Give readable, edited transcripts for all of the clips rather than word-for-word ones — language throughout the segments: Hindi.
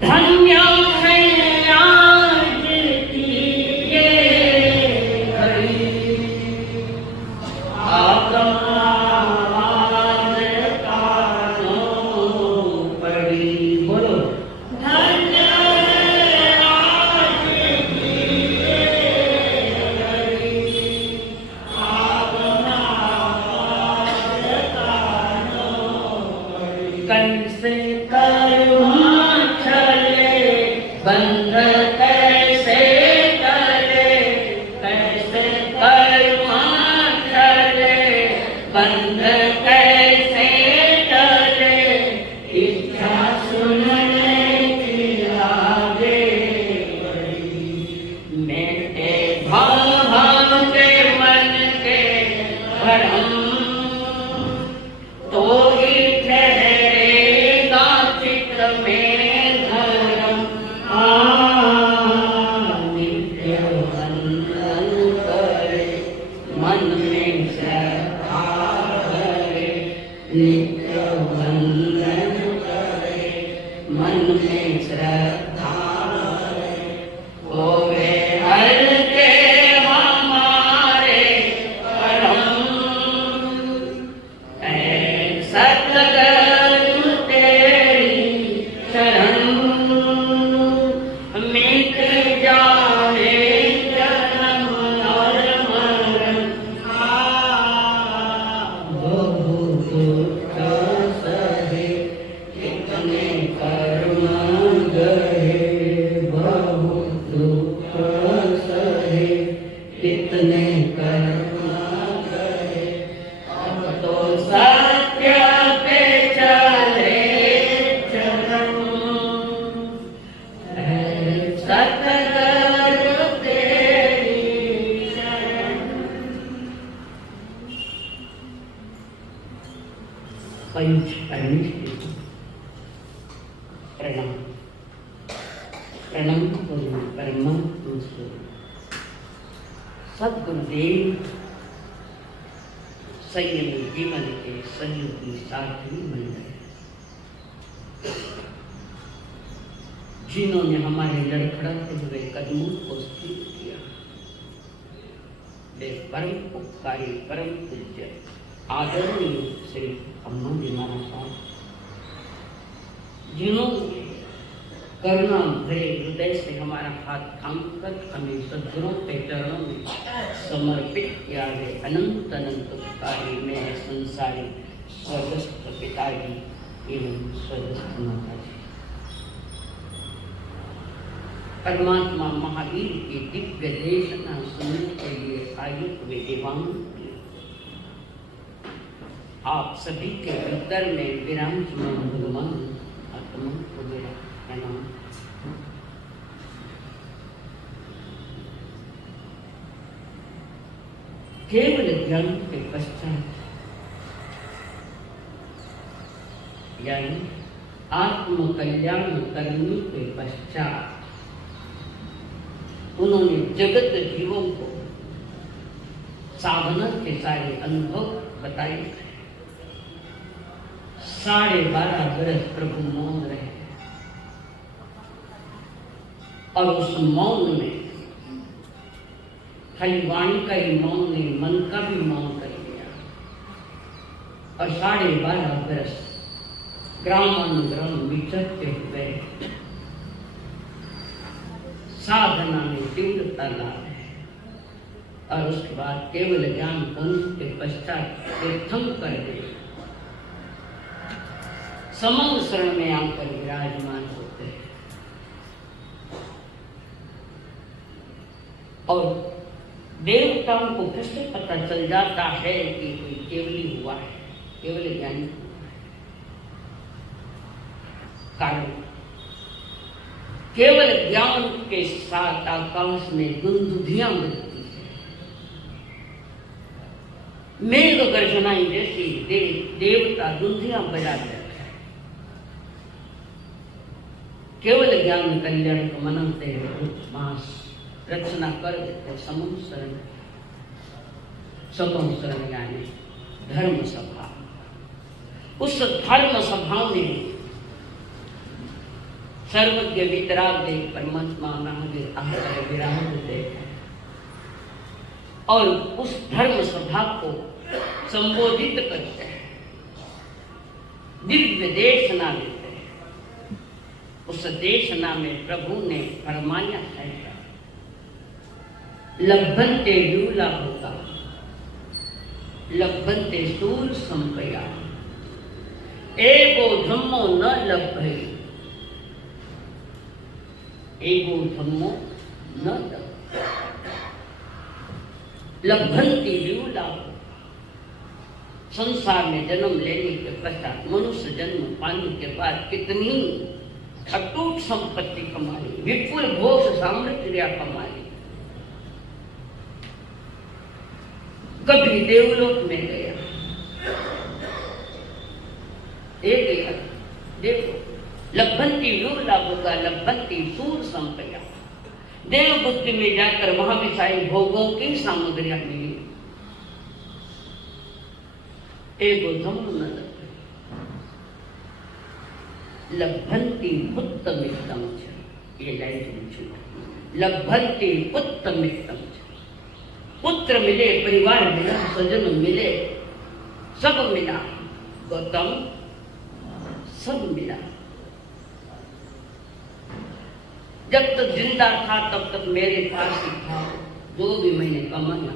धन्य है आज की ये घड़ी, आवाज कानों पड़ी। बोलो धन्य है आज की ये घड़ी, आवाज कानों पड़ी। कैसे करूँ चले बंद कैसे करे, कैसे करूँ चले बंद कैसे करे, इच्छा सुनने की आगे बढ़ी। मेरे भाव के मन के भरम तो ही ठहरेगा चित्त में धर्म। नित्य वंदन करे मन में श्रद्धा भरे, नित्य वंदन करे मन में श्रद्धा भरे। होवे हर के हमारे परम, सतगुरु तेरी शरण, मिट जाए जन्म और मरण। बहु दुख सहे कितने कर्म गए, बहु दुख सहे कितने कर्म गए। अब तो सत्य पे चले चरण, है सतगुरु तेरी शरण। प्रणाम प्रणाम करूं परम पूज्य सद्गुरुदेव, संयमी जीवन के सहयोगी साथी मंडल, जिन्होंने हमारे लड़खड़ाते हुए कदमों को स्थिर किया। वे परम उपकारी परम पूज्य आदरणीय श्री अम्मा जी महाराज, जिन्होंने करुणा भरे हृदय से हमारा हाथ थामकर हमें सद्गुरुओं के चरणों में समर्पित किया है। अनंत अनंत उपकारी मेरे संसारी स्वर्गस्थ पिताजी एवं स्वर्गस्थ माताजी। परमात्मा महावीर की दिव्य देशना सुनने के लिए आए हुए देवांग, आप सभी के भीतर में विराजमान भगवान आत्मा को मेरा प्रणाम। केवल ज्ञान के पश्चात, यानी आत्म कल्याण करने के पश्चात, उन्होंने जगत जीवों को साधना के सारे अनुभव बताए। 12.5 बरस प्रभु मौन रहे और उस मौन में खाली वाणी का ही मौन नहीं, मन का भी मौन कर दिया। और 12.5 बरस ग्रामानुग्राम विचरते हुए साधना में तीव्रता ला है। और उसके बाद केवल ज्ञान पुण्य के पश्चात तीर्थम कर दे समंग शरण में आकर विराजमान होते हैं। और देवताओं को कैसे पता चल जाता है कि कोई केवली हुआ है, केवल ज्ञानी हुआ है? कारण केवल ज्ञान के साथ आकाश में दुंदुभियां बजती है, मेघ गर्जनाएं जैसी देवता दुंदियां बजाते हैं। केवल ज्ञान कल्याण को मनाते हैं, मास रचना कर देते समूह शरण, यानी धर्म सभा। उस धर्म सभा में सर्वज्ञ वितराग देव परमात्मा महावीर आकर विराज देते और उस धर्म सभा को संबोधित करते हैं, दिव्य देशना देते हैं। उस देशना में प्रभु ने फरमाया है, लभन्ते यूला होगा, लभन्ते सूल संपया, एगो धम्मो न लभ्य, एगो धम्मो न लभ्य, लभन्ति यूला। संसार में जन्म लेने के पश्चात मनुष्य जन्म पाने के बाद कितनी अटूट संपत्ति कमा ली, विपुल भोग सामर्थ्य कमा ली। कभी देवलोक में गया, गया देखो, लभन्ति यूला होगा, लभन्ति सूर संपया। देव बुद्धि में जाकर वहां भी सारी भोगों की सामग्रियां मिली। एगो धम्म न लभन्ति पुत्रमित्रम च, ये लाइन समझो, लभन्ति पुत्रमित्रम च। पुत्र मिले, परिवार मिला, स्वजन मिले, सब मिला, गौतम सब मिला। जब तक जिंदा था तब तक मेरे पास ही था, जो भी मैंने कमाया,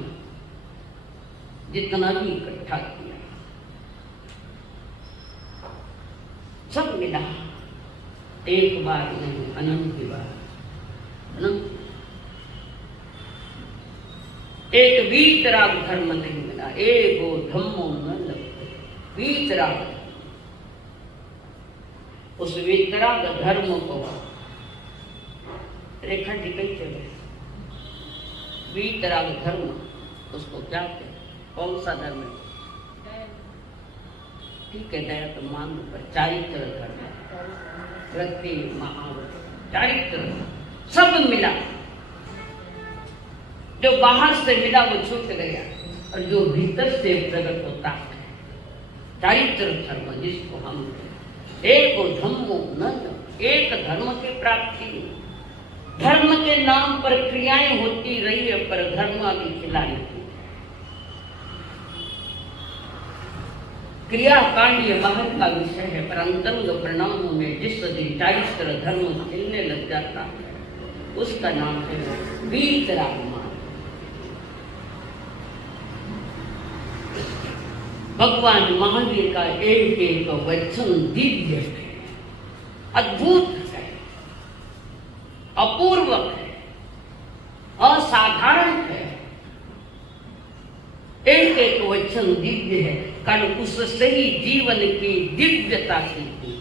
जितना भी इकट्ठा किया, सब मिला। एक बार नहीं, अनंत बार, अनंत। एक वीतराग धर्म नहीं मिला, एगो धम्मो न लभ्य, वीतराग। उस वीतराग धर्म को रेखा टिकल चले, वीतराग धर्म उसको क्या कहते, कौन सा धर्म है? ठीक है, दया तो मान लो, पर चारित्र धर्म, वृत्ति, महाव्रत, चारित्र सब मिला। जो बाहर से मिला वो छूट गया, और जो भीतर से प्रकट होता है चारित्र धर्म, जिसको हम एक धम्मो न, एक धर्म की प्राप्ति। धर्म के नाम पर क्रियाएं होती रही है, पर धर्म अभी खिला नहीं। क्रिया कांड ये बाहर का विषय है, पर अंतरंग परिणामों में जिस दिन चारित्र धर्म खिलने लग जाता है, उसका नाम है वीतराग मार्ग। भगवान महावीर का एक एक वचन दिव्य है, अद्भुत है, अपूर्व है, असाधारण है। एक एक वचन दिव्य है, कारण उससे ही जीवन की दिव्यता सीखी।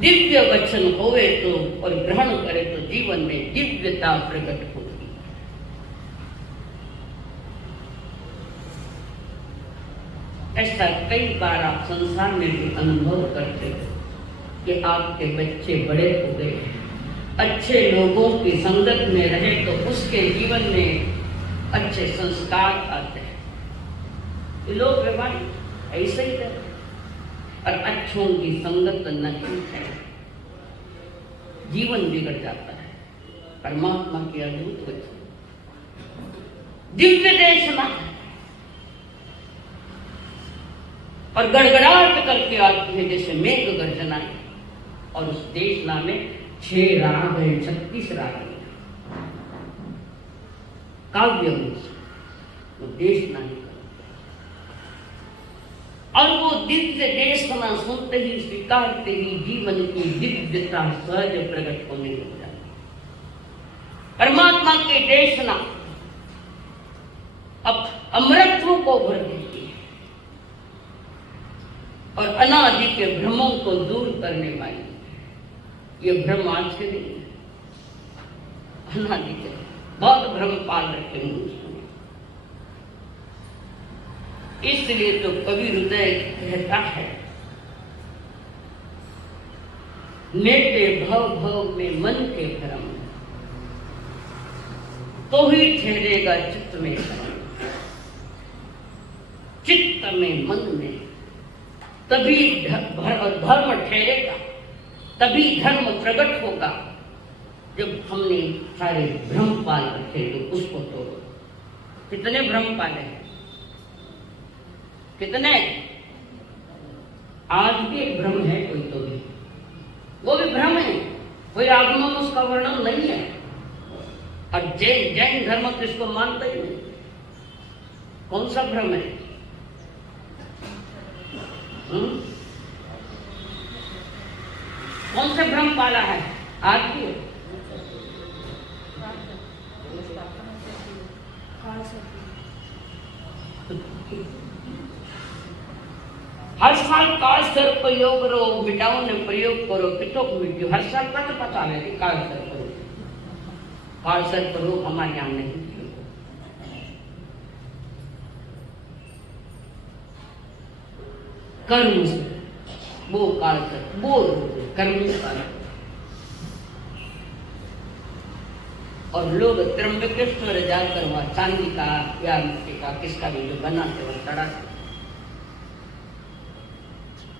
दिव्य वचन होवे तो और ग्रहण करे तो जीवन में दिव्यता प्रकट होती। ऐसा कई बार आप संसार में भी अनुभव करते हो कि आपके बच्चे बड़े हो गए, अच्छे लोगों की संगत में रहे तो उसके जीवन में अच्छे संस्कार आते हैं। लोग व्यवहारिक ऐसे ही करते, और अच्छों की संगत नहीं है, जीवन बिगड़ जाता है। परमात्मा की अद्भुत वचन, दिव्य देशना, और गड़गड़ाहट करके आती है जैसे मेघ गर्जना, और उस देशना में 6 राग है, 36 राग है, काव्य वो देशना ही करते, और वो दिव्य देशना सुनते ही, स्वीकारते ही जीवन की दिव्यता सहज प्रकट होने लग जाती। परमात्मा की देशना अब अमृतत्व को भर देती है, और अनादि के भ्रमों को दूर करने वाली। ये भ्रम आज के नहीं है, अनादि के बहुत भ्रम पाल रखे मनुष्य ने। इसलिए तो कवि हृदय कहता है, मेटे भव भव में मन के भ्रम, तो ही ठहरेगा चित्त में धर्म। चित्त में, मन में तभी धर्म ठहरेगा। तभी धर्म प्रकट होगा। जब हमने सारे भ्रम पाल रखे तो उसको तोड़ो। कितने भ्रम पाले हैं? कितने? आज भी एक भ्रम है कोई तो भी, वो भी भ्रम है, कोई आगम में उसका वर्णन नहीं है। और जैन धर्म तो इसको मानता ही नहीं। कौन सा भ्रम है? कौन से भ्रम पाला है? आज भी हर साल काल सर्प योग रो मिटाओ ने प्रयोग करो पितो मिट्यो। हर साल पता है कि काल सर्प रोग हमारे यहाँ नहीं। कर्म से वो काल सर्प, वो कर्म काल। और लोग त्र्यंबकेश्वर जाकर वहां चांदी का या मिट्टी का किसका भी जो बनाते वो चढ़ाते।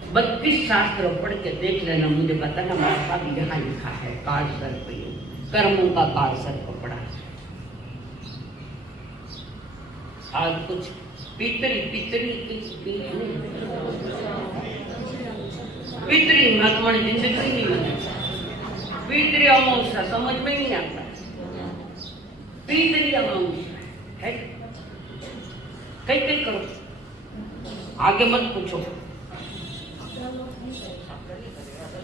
32 शास्त्र पढ़ के देख लेना, मुझे बताना माता भी यहाँ लिखा है काल सर्प योग, कर्मों का काल सर्प पड़ा है। आज कुछ पितरी महात्मा जिंदगी नहीं बने। पितरी अमावस्या समझ में नहीं आता। पितरी अमावस्या है, कई करो, आगे मत पूछो।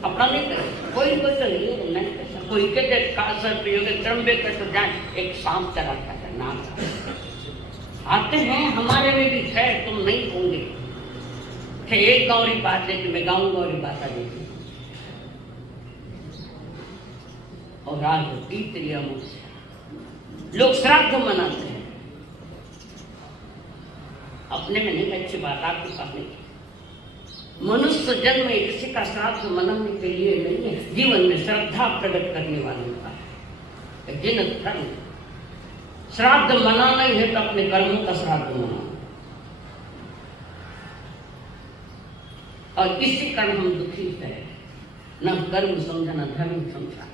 अपना नहीं करे कोई तो नहीं कर, कोई के काल सर्प योग त्र्यंबकेश्वर जाए एक सांप चला था नाम आते हैं हमारे में भी है, तुम नहीं होंगे। एक गौरी बात है कि मैं गाऊंगा गौरी बात आ देती। और आज तीसरी अमावस्या लोग श्राद्ध मनाते हैं, अपने में नहीं। अच्छी बात आपके पास नहीं। मनुष्य जन्म किसी का श्राद्ध मनाने के लिए नहीं है, जीवन में श्रद्धा प्रकट करने वालों का है। जिन धर्म श्राद्ध मनाना ही है तो अपने कर्मों का श्राद्ध मनाना। और इसी कारण हम दुखी है, न कर्म समझा न धर्म समझा,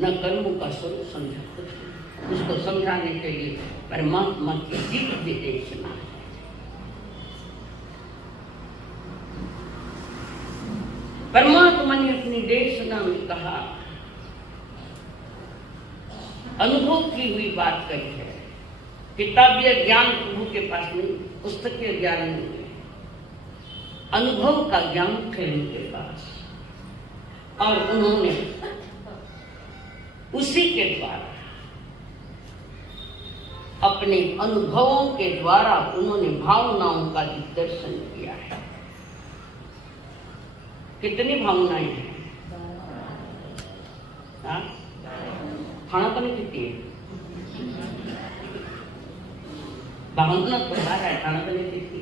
न कर्मों का स्वरूप समझा, कुछ उसको समझाने के लिए परमात्मा की दिव्य देशना है। परमात्मा ने अपनी देशना में कहा, अनुभव की हुई बात कही है। किताबीय ज्ञान प्रभु के पास नहीं, पुस्तकीय ज्ञान नहीं है, अनुभव का ज्ञान थे उनके पास। और उन्होंने उसी के द्वारा, अपने अनुभवों के द्वारा उन्होंने भावनाओं का दिग्दर्शन किया है। कितनी भावनाएं हैं? खाना तो नहीं पीती है, भावना तो बाहर है, खाना तो नहीं पीती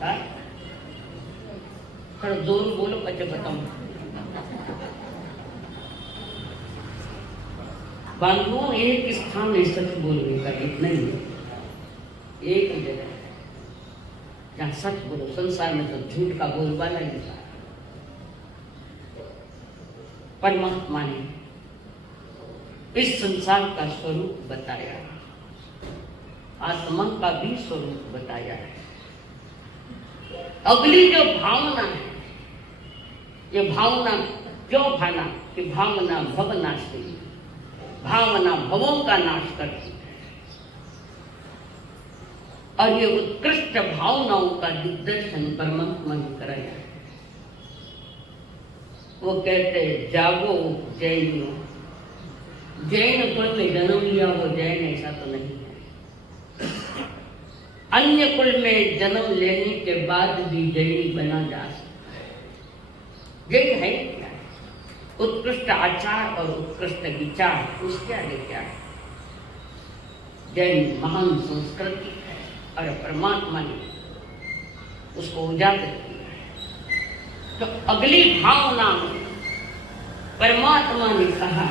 है। थोड़ा जोर बोलो बच्चे बताऊं। बांधो एक स्थान में सच बोलने का इतना ही है, एक ही जगह जहाँ सच बोलो। संसार में तो झूठ का बोलबाला ही था। परमात्मा ने इस संसार का स्वरूप बताया, आत्मा का भी स्वरूप बताया है। अगली जो भावना है, ये भावना क्यों भाना कि भावना भवनाशी, भावना भवों का नाश करती है। और ये उत्कृष्ट भावनाओं का दिग्दर्शन परमात्मा ने कराया है। वो कहते हैं, जागो जैनियों, जैन कुल में जन्म लिया वो जैन ऐसा तो नहीं है। अन्य कुल में जन्म लेने के बाद भी जैनी बना जा सकता है। जैन है क्या? उत्कृष्ट आचार और उत्कृष्ट विचार, उसके आगे क्या है? जैन महान संस्कृति है और परमात्मा ने उसको उजागर किया है। तो अगली भावना में परमात्मा ने कहा,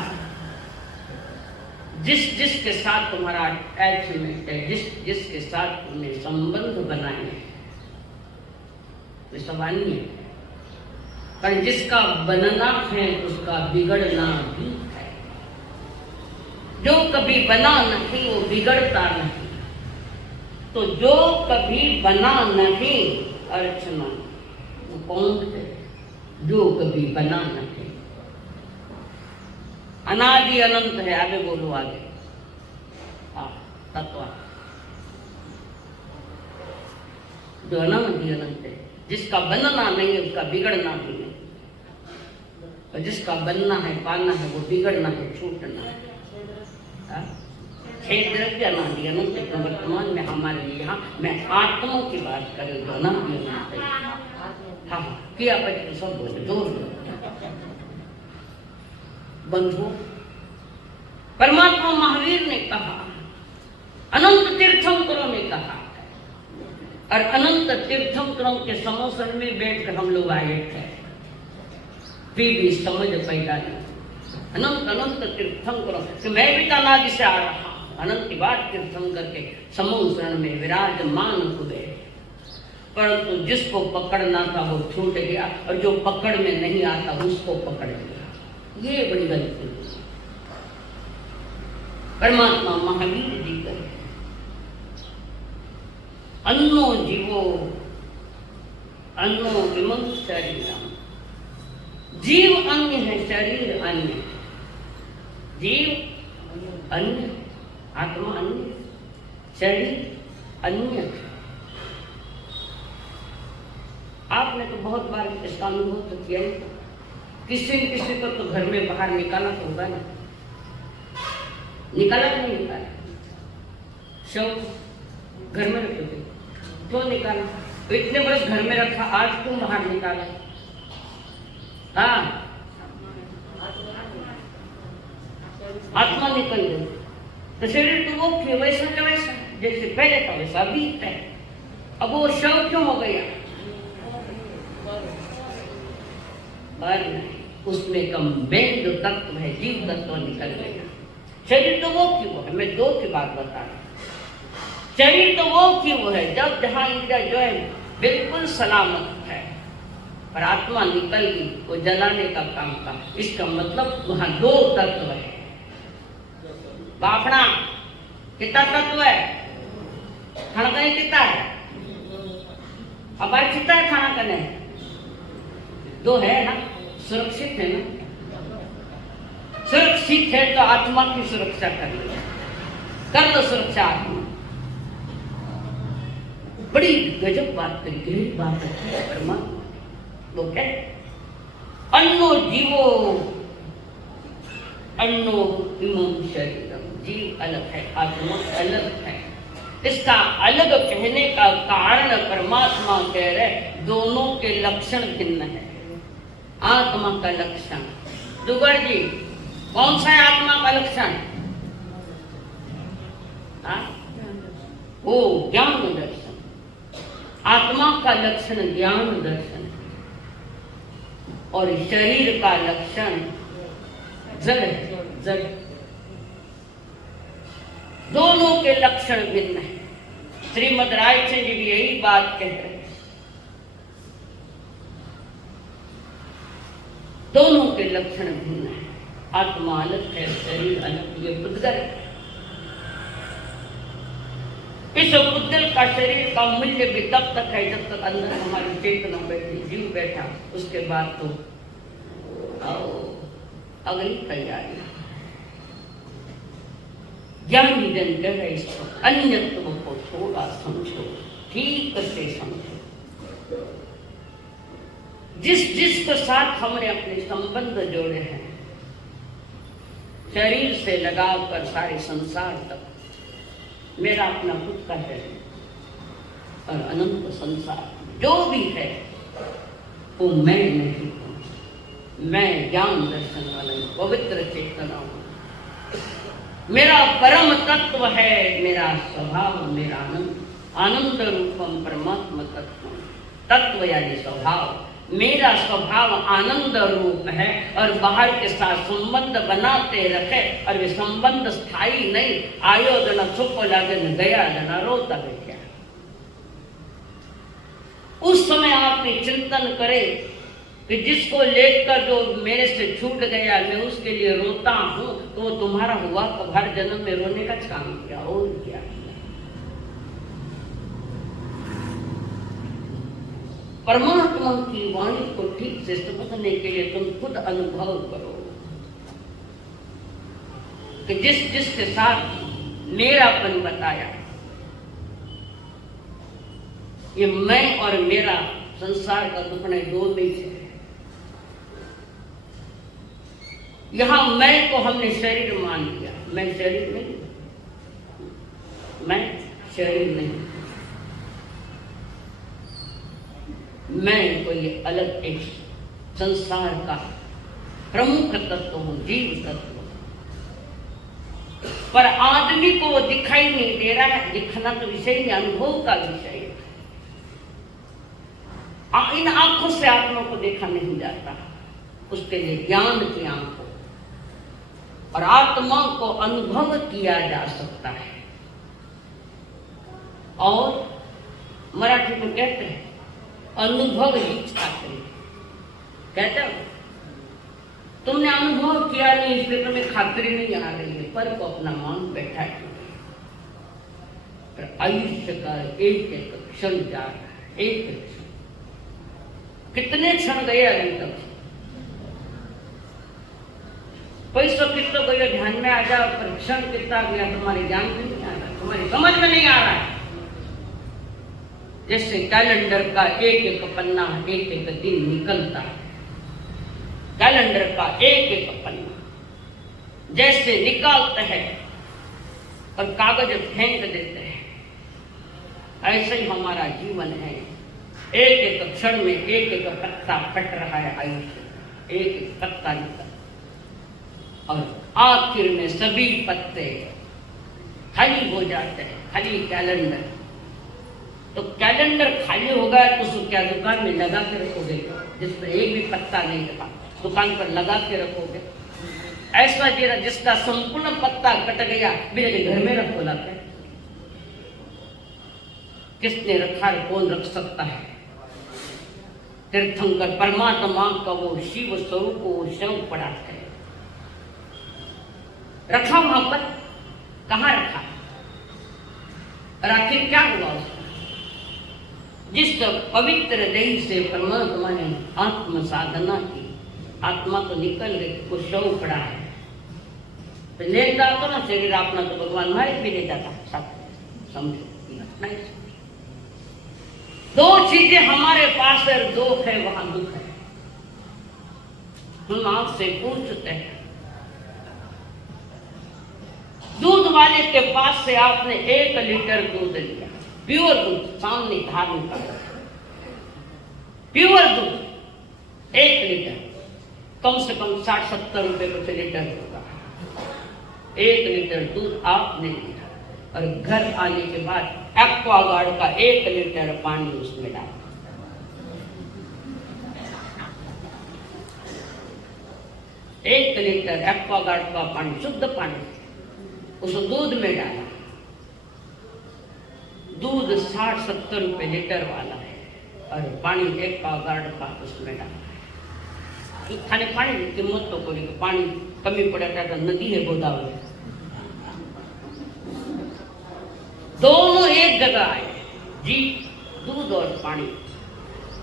जिसके साथ तुम्हारा अटैचमेंट है, जिसके साथ तुमने संबंध बनाए हैं, वे सब अन्य है। पर जिसका बनना है उसका बिगड़ना भी है। जो कभी बना नहीं वो बिगड़ता नहीं। तो जो कभी बना नहीं अर्चना वो कौन है? जो कभी बना नहीं, अनादि अनंत है। आगे बोलो, आगे। हाँ, तत्व जो अनादि अनंत है, जिसका बनना नहीं है उसका बिगड़ना भी नहीं, और जिसका बनना है, पाना है, वो बिगड़ना है, छूटना है। छह द्रव्य अनादि अनंत है। वर्तमान में हमारे लिए यहाँ मैं आत्मा की बात करूँ जो अनादि अनंत है। हाँ, किया बच्चे सब बोले, जोर बंधु। परमात्मा महावीर ने कहा, अनंत तीर्थंकरों ने कहा, और अनंत तीर्थंकरों के समोसन में बैठकर हम लोग आए थे, फिर भी समझ पैदा नहीं। अनंत अनंत तीर्थंकरों कि मैं भी अनादि से आ रहा हूं, अनंत की बात तीर्थंकर के समोसन में विराजमान हुए, परंतु जिसको पकड़ना था वो छूट गया, और जो पकड़ में नहीं आता उसको पकड़ लिया। ये बड़ी गलती हुई। परमात्मा महावीर जी कहे, अन्नो जीवो अन्नो विमं शरीरम। जीव अन्य है, शरीर अन्य है। जीव अन्य, आत्मा अन्य, शरीर अन्य। आपने तो बहुत बार इसका अनुभव तो किया ही। किसी न किसी को तो घर में बाहर निकाला तो होगा ना, निकाला तो नहीं निकाला? शव घर में रखे थे, क्यों निकाला? तो इतने बरस घर में रखा, आज क्यों बाहर निकाला? हाँ, आत्मा निकल गई तो शरीर तो वो क्यों वैसा का वैसा, जैसे पहले था वैसा अभी है। अब वो शव क्यों हो गया? उसमें कम जो तत्व है, जीव तत्व निकल गया। शरीर तो वो क्यों है? मैं दो की बात बता रहा हूं। शरीर तो वो क्यों है जब जहां इंद्रिया जो है बिल्कुल सलामत है, पर आत्मा निकल गई, वो जलाने का काम था। इसका मतलब वहां दो तत्व है। बाफड़ा कितना तत्व है? खाना कने कितना है? अब आज कितना है खाना कने? दो है ना, सुरक्षित है ना। सुरक्षित है तो आत्मा की सुरक्षा कर लो सुरक्षा आत्मा। बड़ी गजब बात करी, गहरी बात है परमात्मा। वो क्या? अन्नो जीवो अन्नो इमं शरीरम। जीव अलग है, आत्मा अलग है। इसका अलग कहने का कारण परमात्मा कह रहे दोनों के लक्षण भिन्न है। आत्मा का लक्षण दुगर जी कौन सा है? आत्मा का लक्षण वो ज्ञान दर्शन। आत्मा का लक्षण ज्ञान दर्शन, और शरीर का लक्षण जड़ है, जड़। दोनों के लक्षण भिन्न है। श्रीमद् रायचंद जी भी यही बात कह रहे हैं, दोनों के लक्षण भिन्न है। आत्मा अलग है, शरीर अलग। ये पुद्गल है। इस पुद्गल का शरीर का मूल्य भी तब तक है जब तक अंदर हमारी चेतना बैठी, जीव बैठा। उसके बाद तो अगली तैयारी। ज्ञानी जन कह रहे इसको अन्यत्व को थोड़ा समझो, ठीक से समझो। जिसके साथ हमने अपने संबंध जोड़े हैं, शरीर से लगाकर सारे संसार तक, मेरा अपना खुद का शरीर और अनंत संसार जो भी है वो मैं नहीं हूं। मैं ज्ञान दर्शन वाला पवित्र चेतना हूं। मेरा परम तत्व है, मेरा स्वभाव, मेरा आनंद। आनंद रूपम परमात्मा तत्व यानी स्वभाव। मेरा स्वभाव आनंद रूप है, और बाहर के साथ संबंध बनाते रखे, और वे संबंध स्थायी नहीं। आयो जना छुप लागे न गया जना रोता बैठा। उस समय आप ये चिंतन करें कि जिसको लेकर जो मेरे से छूट गया मैं उसके लिए रोता हूं, तो वो तुम्हारा हुआ तो हर जन्म में रोने का काम किया और क्या। परमात्मा की वाणी को ठीक से समझने के लिए तुम खुद अनुभव करो कि जिसके साथ मेरापन बताया, ये मैं और मेरा संसार का दुखने दो बीच है। यहां मैं को हमने शरीर मान लिया, मैं शरीर नहीं, मैं शरीर नहीं, मैं कोई अलग एक संसार का प्रमुख तत्व हूं, जीव तत्व। पर आदमी को वो दिखाई नहीं दे रहा है, दिखना तो विषय नहीं, अनुभव का विषय है। इन आंखों से आत्मा को देखा नहीं जाता, उसके लिए ज्ञान की आंखों और आत्मा को अनुभव किया जा सकता है। और मराठी में कहते हैं अनुभव हीच खात्री, कहते हो तुमने अनुभव किया नहीं इसलिए तुम्हें खात्री नहीं आ रही है, पर को अपना मान बैठा है। आयुष्य का एक एक क्षण जा रहा है, एक एक क्षण, कितने क्षण गए अभी तक, पैसों कितना गया ध्यान में आ जाओ, पर क्षण कितना गया तुम्हारे ध्यान में नहीं आ रहा, तुम्हारी समझ में नहीं आ रहा है। जैसे कैलेंडर का एक एक पन्ना एक एक दिन निकलता है, कैलेंडर का एक एक पन्ना जैसे निकालते हैं और कागज फेंक देते हैं, ऐसे ही हमारा जीवन है। एक एक क्षण में एक एक पत्ता फट रहा है, आयुष्य एक एक पत्ता निकल, और आखिर में सभी पत्ते खाली हो जाते हैं, खाली कैलेंडर। तो कैलेंडर खाली होगा तो उसको क्या दुकान में लगा के रखोगे, जिसमें एक भी पत्ता नहीं रखा, दुकान पर लगा के रखोगे। ऐसा जरा जिसका संपूर्ण पत्ता कट गया मेरे घर में रखो लाते, किसने रखा है, कौन रख सकता है। तीर्थंकर परमात्मा का वो शिव स्वरूप वो शव पड़ा है, रखा वहां पर, कहां रखा, और आखिर क्या हुआ उसका। जिस पवित्र देह से परमात्मा ने आत्म साधना की, आत्मा तो निकल गई, वो शव पड़ा है। तो ले जाता ना शरीर अपना, तो भगवान मारे भी ले जाता साथ, समझो नहीं। दो चीजें हमारे पास है, दो है वहां दुख है। हम आपसे पूछते हैं, दूध वाले के पास से आपने 1 लीटर दूध लिया, प्योर दूध, सामने धार निकाला, प्योर दूध 1 लीटर, कम से कम 60-70 रुपए प्रति लीटर होगा। 1 लीटर दूध आपने लिया और घर आने के बाद एक्वागार्ड का 1 लीटर पानी उसमें डाला, एक लीटर एक्वागार्ड का पानी, शुद्ध पानी, उस दूध में डाला। दूध 60-70 रुपए लीटर वाला है और पानी एक्वागार्ड का उसमें डाला। खाने पानी की कीमत तो कोई, पानी कमी पड़ता तो नदी है गोदावरी, दोनों एक जगह आए जी, दूध और पानी।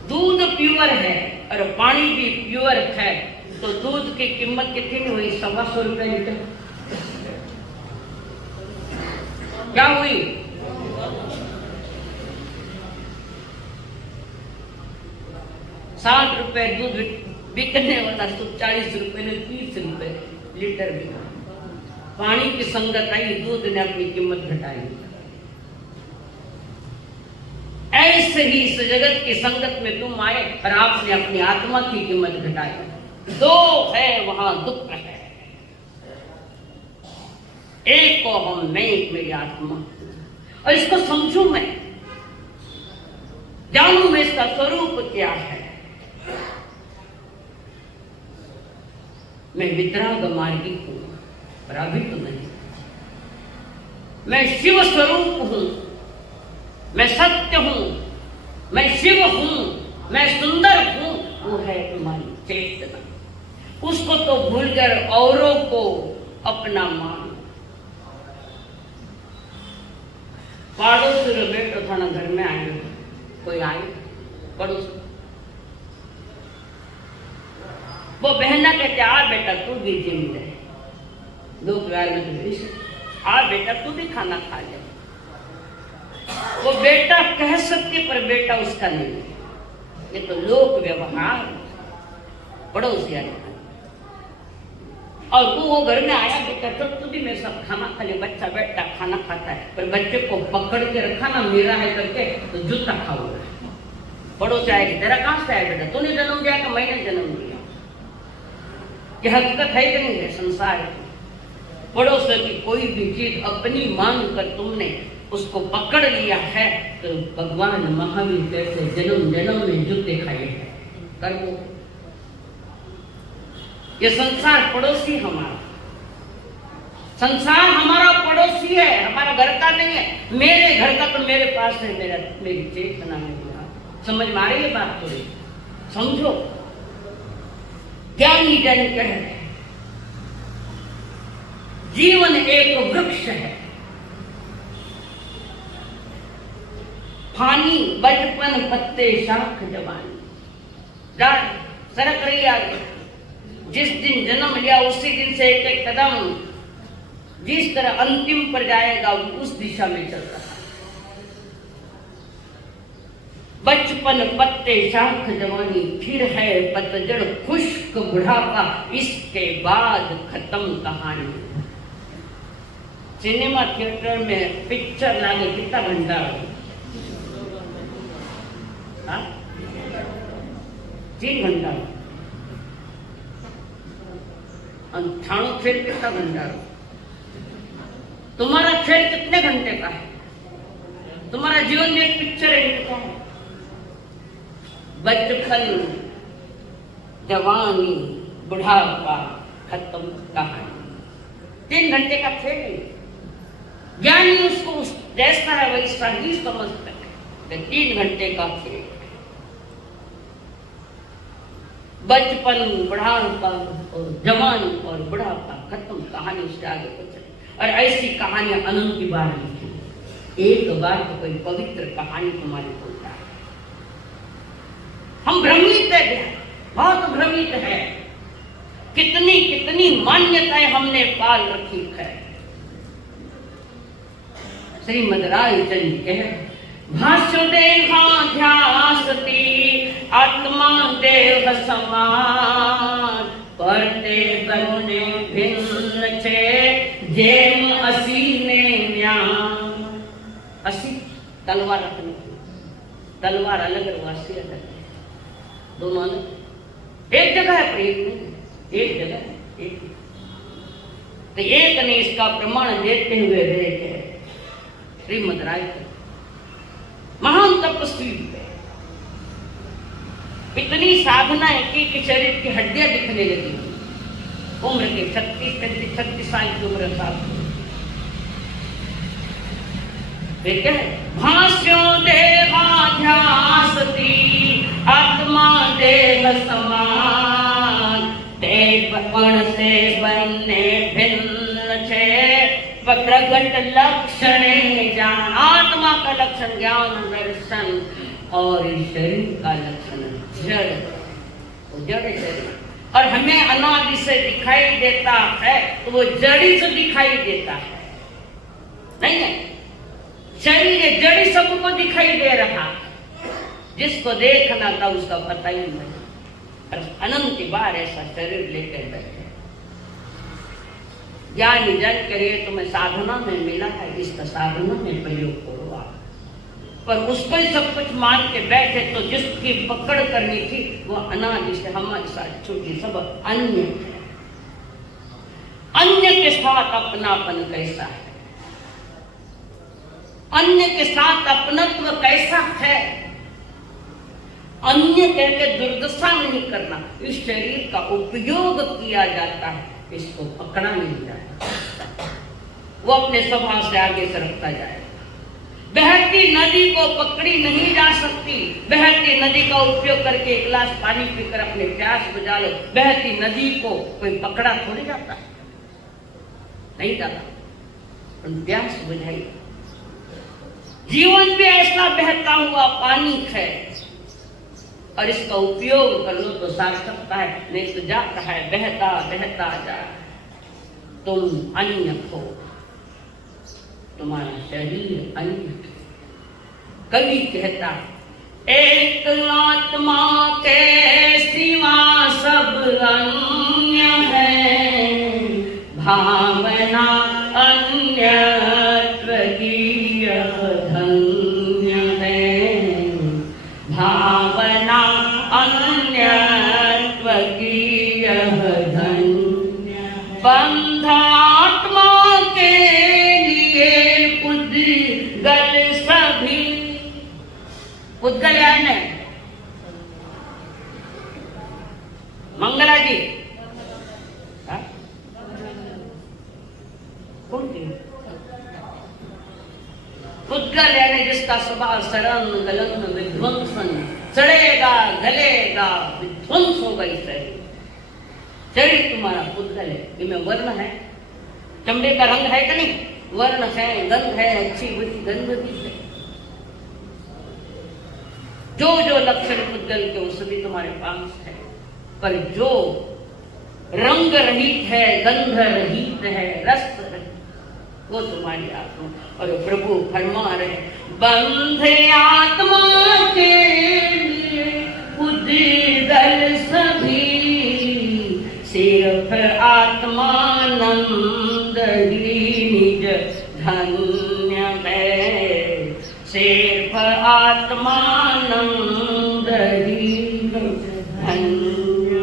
दूध प्योर है और पानी भी प्योर है, तो दूध की कीमत कितनी हुई, 125 रुपए लीटर। क्या हुई, 60 रुपए दूध बिकने वाला तो 40 रुपए ने 30 रुपए लीटर बिका। पानी की संगत आई, दूध ने अपनी कीमत घटाई। ऐसे ही इस जगत की संगत में तुम आए और आपने अपनी आत्मा की कीमत घटाई। दो है वहां दुख है, एक को हम, मैं एक मेरी आत्मा, और इसको समझू मैं, जानू मैं इसका स्वरूप क्या है। मैं वितराग मार्गी हूं, पर अभी तो नहीं। मैं शिव स्वरूप हूं, मैं सत्य हूं, मैं शिव हूं, मैं सुंदर हूं, वो है मन चेतना। उसको तो भूलकर औरों को अपना मान। पड़ोसी रो बेटो थाना घर में आयो, कोई आए पड़ोस, वो बहना कहते आ बेटा तू भी जिम ले, दो बार में तो आ बेटा तू भी खाना खा ले। वो बेटा कह सकती पर बेटा उसका नहीं है, ये तो लोक व्यवहार पड़ोसी आए। और वो घर में आया बेटा तो तू भी मेरे साथ खाना खा ले। बच्चा बैठा खाना खाता है पर बच्चे को पकड़ के रखा ना मेरा है करके तो जूता खाओगे। पड़ोसी आएगी तेरा कहां से आया बेटा, तूने जन्म दिया कि मैंने जन्म दिया? ये हकीकत है कि नहीं है संसार की? पड़ोसी की कोई भी चीज अपनी मांग कर तुमने उसको पकड़ लिया है तो भगवान महावीर कहते जन्म जन्म में जूते खाए हैं कर वो। ये संसार पड़ोसी हमारा, संसार हमारा पड़ोसी है, हमारा घर का नहीं है। मेरे घर का तो मेरे पास है, मेरी चेतना में हुआ। समझ में आ रही है बात? थोड़ी समझो। ज्ञानी जन कह रहे जीवन एक वृक्ष है, फानी बचपन पत्ते शाख जवानी, सरक रही आगे। जिस दिन जन्म लिया उसी दिन से एक एक कदम जिस तरह अंतिम पर जाएगा उस दिशा में चल रहा है। बचपन पत्ते शाख जवानी, फिर है पतझड़ खुश्क बुढ़ापा, इसके बाद खत्म कहानी। सिनेमा थिएटर में पिक्चर लागे कितना घंटा हो? 3 घंटा। अंठाणु खेल कितना घंटा? तुम्हारा खेल कितने घंटे का है? तुम्हारा जीवन में एक पिक्चर है, बचपन जवानी बुढ़ापा खत्म कहानी। 3 घंटे का खेल है। ज्ञानी उसको जैसा है वैसा ही समझता है। 3 घंटे का खेल, बचपन बुढ़ापा और जवान और बुढ़ापा खत्म कहानी, उसके आगे कुछ। और ऐसी कहानियां अनंत बार लिखी, एक बार तो कोई पवित्र कहानी तुम्हारी बोलता है। हम भ्रमित है, बहुत भ्रमित है। कितनी कितनी मान्यताएं हमने पाल रखी है। श्रीमद रायचंद कह भाष्य देहाध्यासती आत्मा देह समान, परते बने भिन्न छे जेम असीने न्याम। असी तलवार रखने की, तलवार अलग और असी अलग है, दोनों अलग। एक जगह है पर एक नहीं, एक जगह एक। तो एक ने इसका प्रमाण देते हुए देखे श्रीमद राय महान तपस्वी है। इतनी साधनाएं की कि शरीर की हड्डियां दिखने लगी। उम्र के 36 साल की उम्र साथ भाष्यों देहाध्यासती आत्मा देह समान, तेपण से बनने भिन्न छे प्रगट लक्षण जान। आत्मा का लक्षण ज्ञान दर्शन और शरीर का लक्षण जड़, जड़ शरीर। और हमें अनादि से दिखाई देता है तो वो जड़ी से दिखाई देता है, नहीं है? शरीर जड़ी सबको दिखाई दे रहा है, जिसको देखना था उसका पता ही नहीं। और अनंत बार ऐसा शरीर लेकर बैठे। ज्ञानी जन करिए तुम्हें साधना में मिला है, इसका साधना में प्रयोग करो आप। पर उसको ही सब कुछ मान के बैठे तो जिसकी पकड़ करनी थी वो अनादि से हमारे साथ छूटी। सब अन्य है। अन्य के साथ अपनापन कैसा है, अन्य के साथ अपनत्व कैसा है? अन्य कहकर दुर्दशा नहीं करना। इस शरीर का उपयोग किया जाता है, इसको पकड़ा नहीं जाता। वो अपने स्वभाव से आगे सरकता जाएगा। बहती नदी को पकड़ी नहीं जा सकती। बहती नदी का उपयोग करके एक गिलास पानी पीकर अपने प्यास बुझा लो। बहती नदी को कोई पकड़ा थोड़ी जाता है, नहीं जाता, प्यास बुझाई। जीवन भी ऐसा बहता हुआ पानी है और इसका उपयोग कर लो तो सार्थकता है, नहीं तो जाता है बहता बहता जा। तुम अन्य हो, तुम्हारा शरीर अन्य। कवि कहता एक आत्मा के सिवा सब अन्य है, भावना अन्यत्र की धन्य है, भावना अन्यत्र की धन्य है। बंध आत्मा के लिए पुद्गल सभी, पुद्गल यानी मंगला जी पुद्गल यानी जिसका स्वभाव शरण गलन विध्वंसन, सड़ेगा गलेगा विध्वंस होगा। इस शरीर तुम्हारा पुद्गल है, इनमें वर्ण है, चमड़े का रंग है कि नहीं, वर्ण है, गंध है, अच्छी बुरी गंध भी है। जो जो लक्षण पुद्गल के वो सभी तुम्हारे पास है, पर जो रंग रहित है, गंध रहित है, रस रहित, वो तुम्हारी आत्मा। और प्रभु फरमा रहे बंधे आत्मा के लिए पुद्गल सभी, सिर्फ आत्मानंद ही निज धन्य है, सिर्फ आत्मानंद ही धन्य।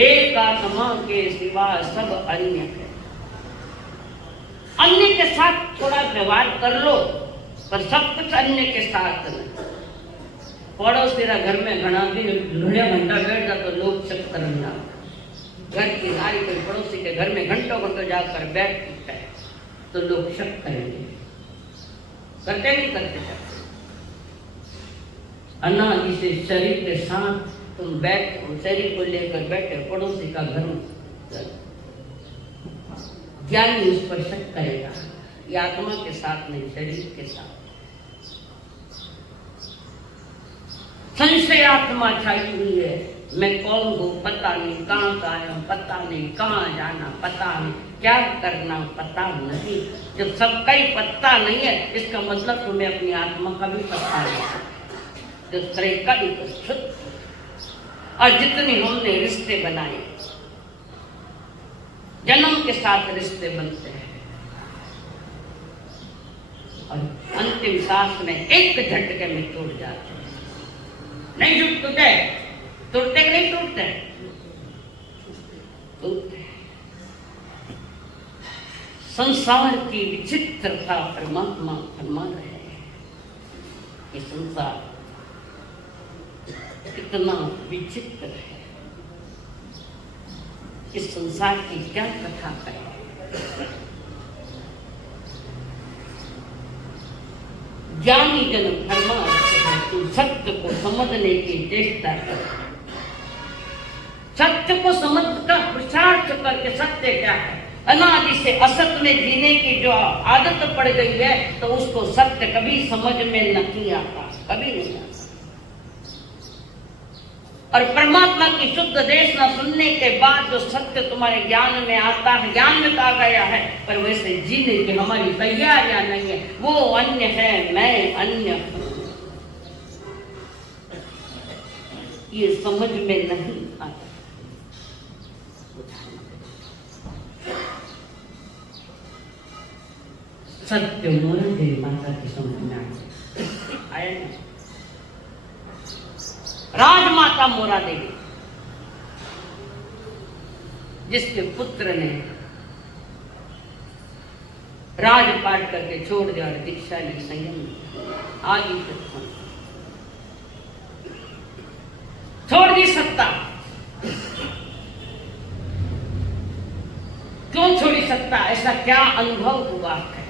एक आत्मा के सिवा सब अन्य है। अन्य के साथ थोड़ा व्यवहार कर लो, पर सब कुछ अन्य के साथ नहीं। पड़ोसी घर में घना दिन घड़िया घंटा बैठ जाता तो लोग शक करना, घर की नारी कोई पड़ोसी के घर में घंटों घंटों जाकर बैठता है तो लोग शक करेंगे, करते नहीं करते। अनादि से शरीर के साथ तुम बैठो, शरीर को लेकर बैठे पड़ोसी का घर, ज्ञानी उस पर शक करेगा। ये आत्मा के साथ नहीं, शरीर के साथ। संशय आत्मा छाई हुई है, मैं कौन हूँ पता नहीं, कहाँ का आया पता नहीं, कहाँ जाना पता नहीं, क्या करना पता नहीं। जब सबका ही पता नहीं है, इसका मतलब तुम्हें अपनी आत्मा का भी पता नहीं, जो शरीर का भी शुद्ध। और जितने हमने रिश्ते बनाए, जन्म के साथ रिश्ते बनते हैं और अंतिम सांस में एक झटके में टूट जाते हैं। नहीं टूटते, टूटते कि नहीं टूटते? टूटते। संसार की विचित्रता परमात्मा फरमा रहे हैं। ये संसार कितना विचित्र है, इस संसार की क्या कथा करें। ज्ञानी जन फरमा रहे हैं तू सत्य को समझने की चेष्टा कर, सत्य को समझ कर पुरुषार्थ करके। सत्य क्या है? अनादि से असत में जीने की जो आदत पड़ गई है, तो उसको सत्य कभी समझ में नहीं आता, कभी नहीं आता। और परमात्मा की शुद्ध देशना सुनने के बाद जो सत्य तुम्हारे ज्ञान में आता है, ज्ञान में आ गया है, पर वैसे जीने की हमारी तैयारियां नहीं है। वो अन्य है, मैं अन्य हूं, ये समझ में नहीं आता। सत्य मोर दे माता की समझ में आया ना। राजमाता मोरा देवी, जिसके पुत्र ने राजपाट करके छोड़ दिया और दीक्षा ली, संयम आगे तक छोड़ दी सत्ता। क्यों छोड़ी सत्ता? ऐसा क्या अनुभव हुआ है?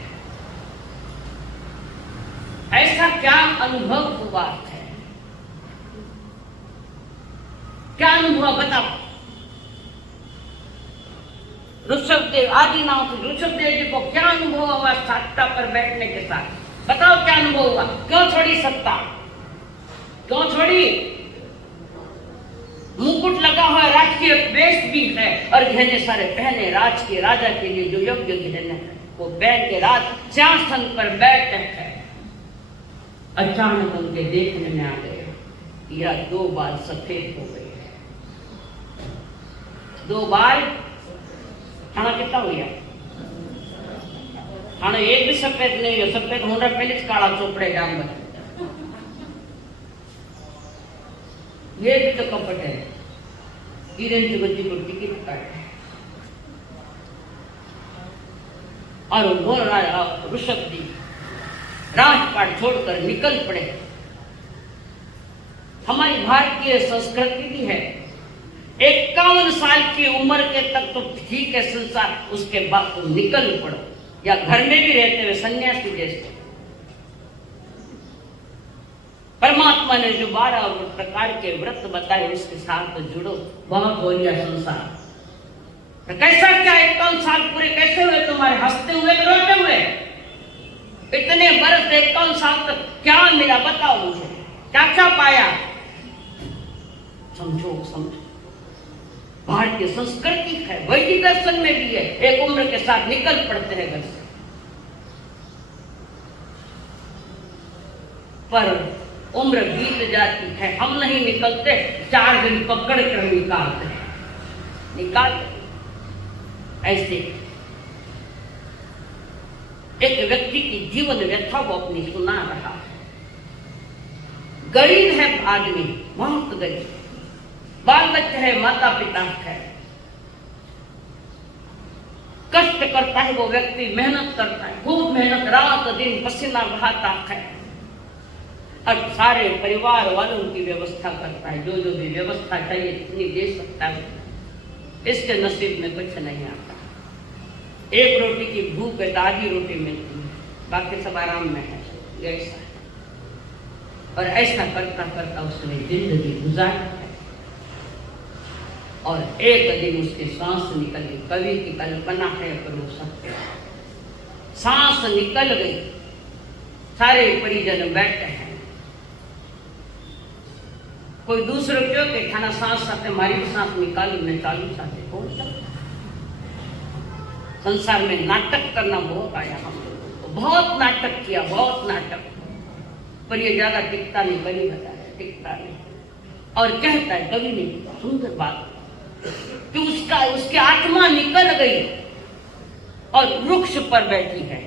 ऐसा क्या अनुभव हुआ है? क्या अनुभव बताओ? ऋषभदेव आदिनाथ ऋषभदेव जी को क्या अनुभव हुआ सत्ता पर बैठने के साथ? बताओ क्या अनुभव हुआ? क्यों छोड़ी सत्ता? क्यों छोड़ी? मुकुट लगा हुआ राजकीय वेश भी है और गहने सारे पहने, राज के राजा के लिए जो योग्य गहने है वो पहन के राज सिंहासन पर बैठे है। अचानक उनके देखने में आ गया या 2 बाल सफेद हो गए। 2 बाल खाना कितना हो गया? खाना एक भी सफेद नहीं है। सफेद होना पहले काला चोपड़े डांबर, ये भी तो कपट है। गिरेन जुगती को टिकट काटे और वो ऋषभ जी राजपाट छोड़कर निकल पड़े। हमारी भारतीय संस्कृति भी है 51 साल की उम्र के तक तो ठीक है संसार, उसके बाद तुम निकल पड़ो, या घर में भी रहते हुए सन्यासी जैसे। परमात्मा ने जो 12 प्रकार के व्रत बताए उसके साथ तो जुड़ो, बहुत हो गया संसार। तो कैसा क्या 51 साल पूरे कैसे हुए तुम्हारे? हंसते हुए रोते हुए? इतने वर्ष 51 साल तक क्या मिला बताओ मुझे, क्या क्या पाया? समझो समझो, भारतीय संस्कृति है, वैदिक दर्शन में भी है। एक उम्र के साथ निकल पड़ते हैं घर से, पर उम्र बीत जाती है, हम नहीं निकलते। 4 दिन पकड़ कर निकालते हैं, निकालते। ऐसे एक व्यक्ति की जीवन व्यथा वो अपनी सुना रहा है। गरीब है आदमी, बहुत गरीब, बाल बच्चे है, माता पिता है, कष्ट करता है वो व्यक्ति, मेहनत करता है, खूब मेहनत, रात दिन पसीना बहाता है और सारे परिवार वालों की व्यवस्था करता है। जो जो भी व्यवस्था चाहिए इतनी दे सकता है, इसके नसीब में कुछ नहीं आता। एक रोटी की भूख है तो आधी रोटी मिलती है, बाकी सब आराम में है, ऐसा है। और ऐसा करता करता उसने जिंदगी गुजारी है और एक दिन उसकी सांस निकल गई। कवि की कल्पना है पर वो सत्य है। सांस निकल गई, सारे परिजन बैठे हैं, कोई दूसरे क्यों के खाना सांस साथे मारी भी सांस निकाली, मैं चालू साथे कौन सा? संसार में नाटक करना बहुत आया हम लोगों को, बहुत नाटक किया, बहुत नाटक, पर ये ज्यादा टिकता नहीं, बनी बताया टिकता नहीं। और कहता है कवि ने सुंदर बात कि उसकी आत्मा निकल गई और वृक्ष पर बैठी है।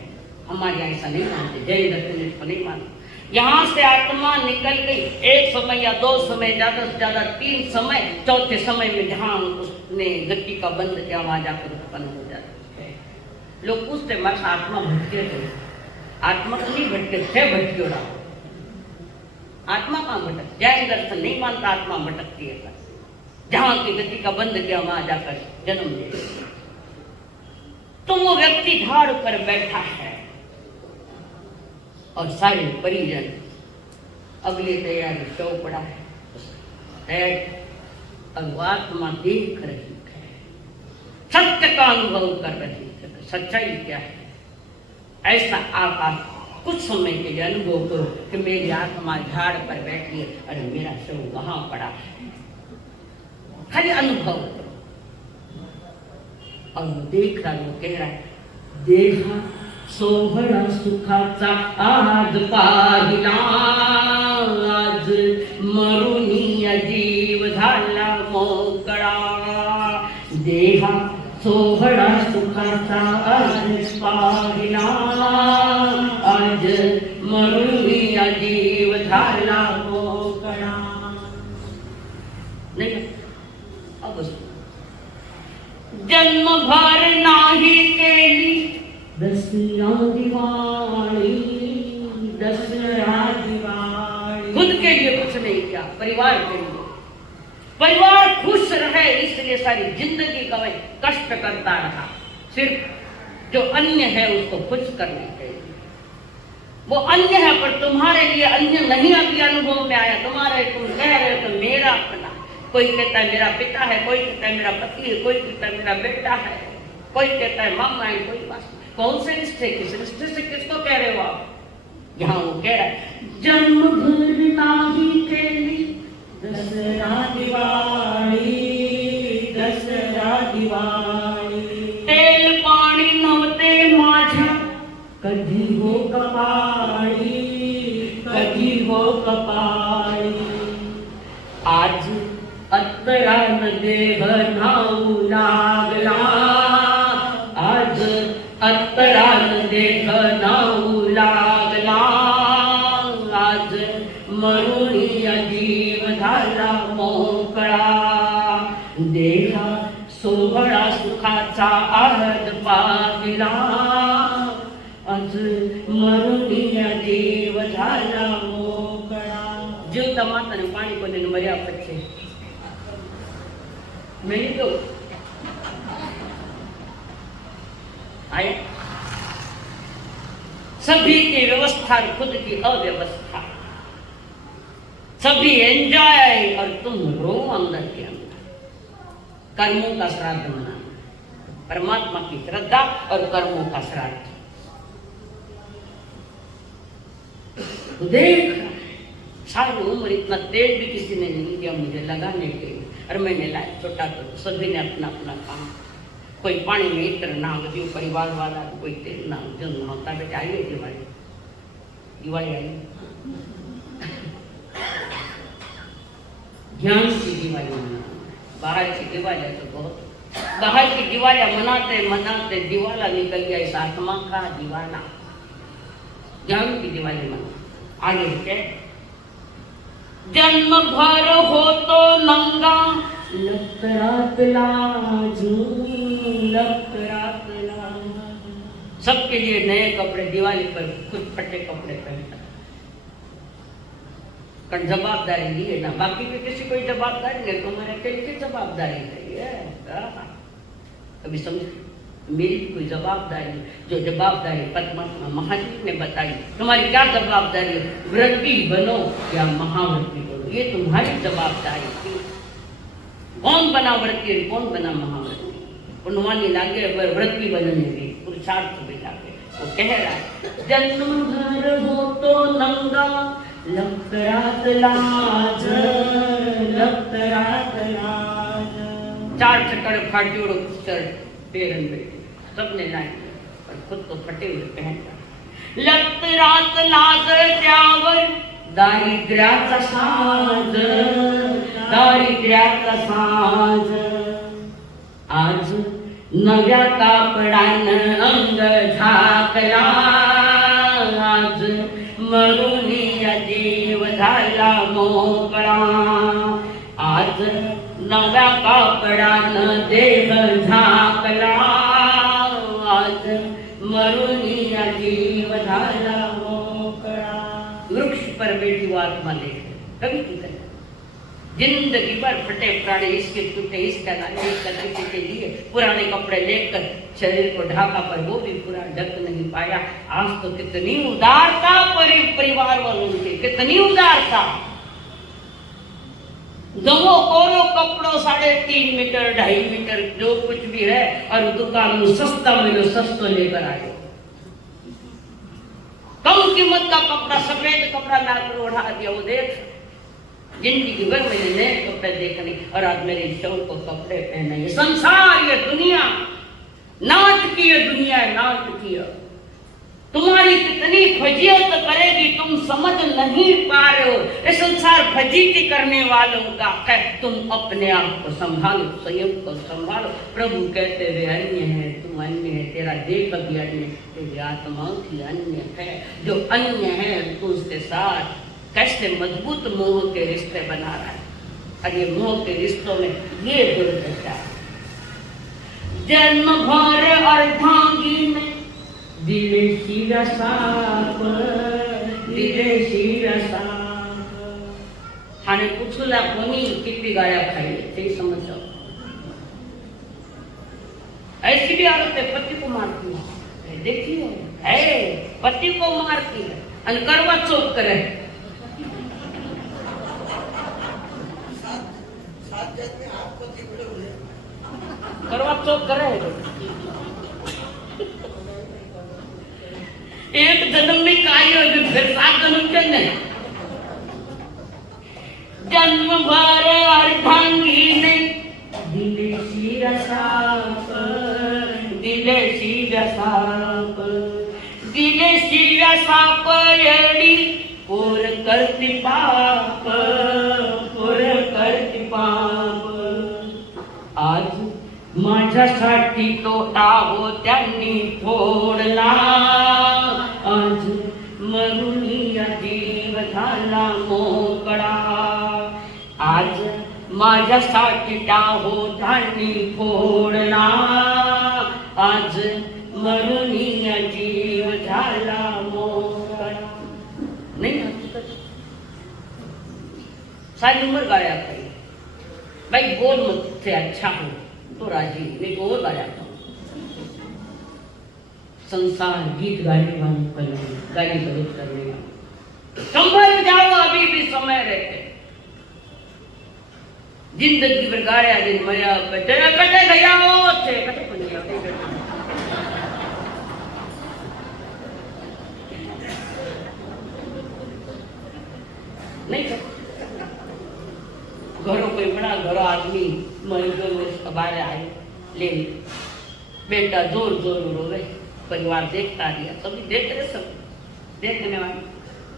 हमारे यहाँ ऐसा नहीं मानते, जैन दर्शन इसको नहीं मानते। यहाँ से आत्मा निकल गई, एक समय या 2 समय, ज्यादा से ज्यादा 3 समय, चौथे समय में जहाँ उसने गति का बंद किया वहां जाकर उत्पन्न हो जाता है। लोग पूछते मर्स आत्मा भटके थे? आत्मा तो नहीं भटके थे, भटके रहा। आत्मा कहाँ भटक? जैन दर्शन नहीं मानता आत्मा भटकती है, जहां की गति का बंद किया वहां जाकर जन्म ले। तो वो व्यक्ति झाड़ पर बैठा है और सारे परिजन अगली तैयारी शव पड़ा है और वो आत्मा देख रही है, सत्य का अनुभव कर रही है। सच्चाई क्या है? ऐसा आप कुछ समय के लिए अनुभव करो कि मेरी आत्मा झाड़ पर बैठी है और मेरा शव वहां पड़ा है। खाली अनुभव करो। और वो देख रहा, वो कह रहा है, देखा सोहळा सुखाचा आज पाहिला, आज मरुनिया जीव झाला मोकळा। देहा सोहळा सुखाचा आज पाहिला, आज मरुनिया जीव झाला मोकळा। नहीं अब जन्म भर नाही केली दसरा दिवाळी, दसरा दिवाळी। खुद के लिए कुछ नहीं किया, परिवार के लिए। परिवार खुश रहे इसलिए सारी जिंदगी गवाई, कष्ट करता रहा। सिर्फ जो अन्य है उसको खुश करने के लिए। वो अन्य है, पर तुम्हारे लिए अन्य नहीं अभी अनुभव में आया। तुम्हारे तुम कह रहे हो तो मेरा अपना, कोई कहता है मेरा पिता है, कोई कहता है मेरा पति है, कोई कहता है मेरा बेटा है, कोई कहता है मामा है, कोई बात। कौन से रिश्ते, किस रिश्ते से किसको कह रहे हो आप? यहाँ वो कह रहा है जन्म भर नाही केली दसरा दिवाळी, दसरा दिवाळी, तेल पाणी नव्हते माझ्या कधी हो कपाळी, कधी हो कपाळी, आज अत्तरान देह नाऊ लागला, आज अत्तरान देह नाऊ लागला, आज मरुणी जीव झाला मोकळा, देहा सोहळा सुखाचा आहद पाहिला, आज मरुणी जीव झाला मोकळा. जीवता माताने पाणी कोणी मर्या પછી मैं तो आए सभी की व्यवस्था खुद की अव्यवस्था, सभी एंजॉय और तुम रो अंदर के अंदर. कर्मों का श्राद्ध मनाना, परमात्मा की श्रद्धा और कर्मों का श्राद्ध. देख सारी उम्र इतना तेल भी किसी ने नहीं दिया मुझे लगाने के लिए, और मैंने लाया छोटा तो सभी ने अपना अपना काम. कोई पानी में इतर ना बधी परिवार वाला, कोई तेल ना जो होता बेटा. आई दिवाली, दिवाली आई ज्ञान की दिवाली मनाना. बाहर की दिवाली तो बहुत, बाहर की दिवाली मनाते मनाते दिवाला निकल गया इस आत्मा का दिवाला. ज्ञान की दिवाली मना. आगे क्या जन्म भर हो तो नंगा लखरात लाजू, लखरात लाजू. सबके लिए नए कपड़े दिवाली पर खुद फटे कपड़े पहनता. कारण जवाबदारी लिए ना, बाकी भी किसी कोई जवाबदारी नहीं, तुम्हारे अकेले की जवाबदारी है. कभी समझ मेरी कोई जवाबदारी, जो जवाबदारी परमात्मा महादेव ने बताई. तुम्हारी क्या जवाबदारी है? व्रती बनो या महाव्रती बनो, ये तुम्हारी जवाबदारी थी. कौन बना व्रती और कौन बना महाव्रती? पुण्यवानी लागे व्रती बनने भी पुरुषार्थ भी लागे. वो कह रहा है जन्म भर हो तो नंगा लखरात लाज, लखरात लाज. 4 चक्कर फाट्योड़ो शर्ट पेरन बेटे सबने लाई, पर खुद तो फटे हुए पहनता. लत रात लाज त्यावर दारिद्र्याचा साज, दारिद्र्याचा साज. आज नव्या कापडानं अंग झाकला, आज मरुनी जीव झाला मोकळा, आज नव्या कापडानं देह झाकला, आज मरुनी जीव झाला मोकळा. वृक्ष पर बैठी वो आत्मा देख कभी की तरह जिंदगी भर फटे पुराने इसके टूटे इसका नाले इसका किसी के लिए पुराने कपड़े लेकर शरीर को ढाका, पर वो भी पूरा ढक नहीं पाया. आज तो कितनी उदारता परिवार वालों की, कितनी उदारता. दो कोरो कपड़ों 3.5 मीटर 2.5 मीटर जो कुछ भी है, और दुकान में सस्ता मिलो सस्तो लेकर आए. कम कीमत का कपड़ा, सफेद कपड़ा लाकर उड़ा दिया. वो देख जिंदगी भर मैंने नए कपड़े देखने, और आज मेरे शौक को कपड़े पहने. ये संसार, ये दुनिया नाटकीय दुनिया है, नाटकीय. तुम्हारी कितनी फजीयत करेगी तुम समझ नहीं पा रहे हो. ये संसार फजीती करने वालों का है. तुम अपने आप को संभालो, संयम को संभालो. प्रभु कहते वे अन्य है, तुम अन्य है, तेरा देह भी अन्य, तेरी आत्मा भी अन्य है. जो अन्य है तू उसके साथ कैसे मजबूत मोह के रिश्ते बना रहा है. और ये मोह के रिश्तों में ये दुर्दशा है. जन्म भर अर्धांगी में दिलेशी रसाप, दिलेशी रसाप. हाने पूछला कोणी किती गाया खाई ते समझ जाओ. ऐसी भी औरतें पति को मारती है, देखिए है पति को मारती है. आणि करवा चौक करे करवा चौक करे एक जन्म में काय फिर 7 जन्म के नहीं जन्म भर अर्धांगीने दिले शिरसाप येडी पोर करती पाप आज माझ्यासाठी तो टाहो त्यांनी फोडला आज मरुनिया जीव झाला मोकळा आज माझ्यासाठी टाहो त्यांनी फोडला आज मरुनिया जीव झाला मोकळा नहीं सारी उम्र गाया करी भाई बोल मत से अच्छा हो तो राजी नहीं तो और गाया संसार गीत गाने वाले गाली गलौज करने वाले संभल जाओ अभी भी समय रहते जिंदगी भर गाया दिन मया तेरा कटे गया हो थे कटे पंजिया नहीं घरों कोई बड़ा घरों आदमी मर गए बाहर आए ले बेटा जोर जोर रोवे परिवार देखता दिया सभी देख रहे सब देखने वाले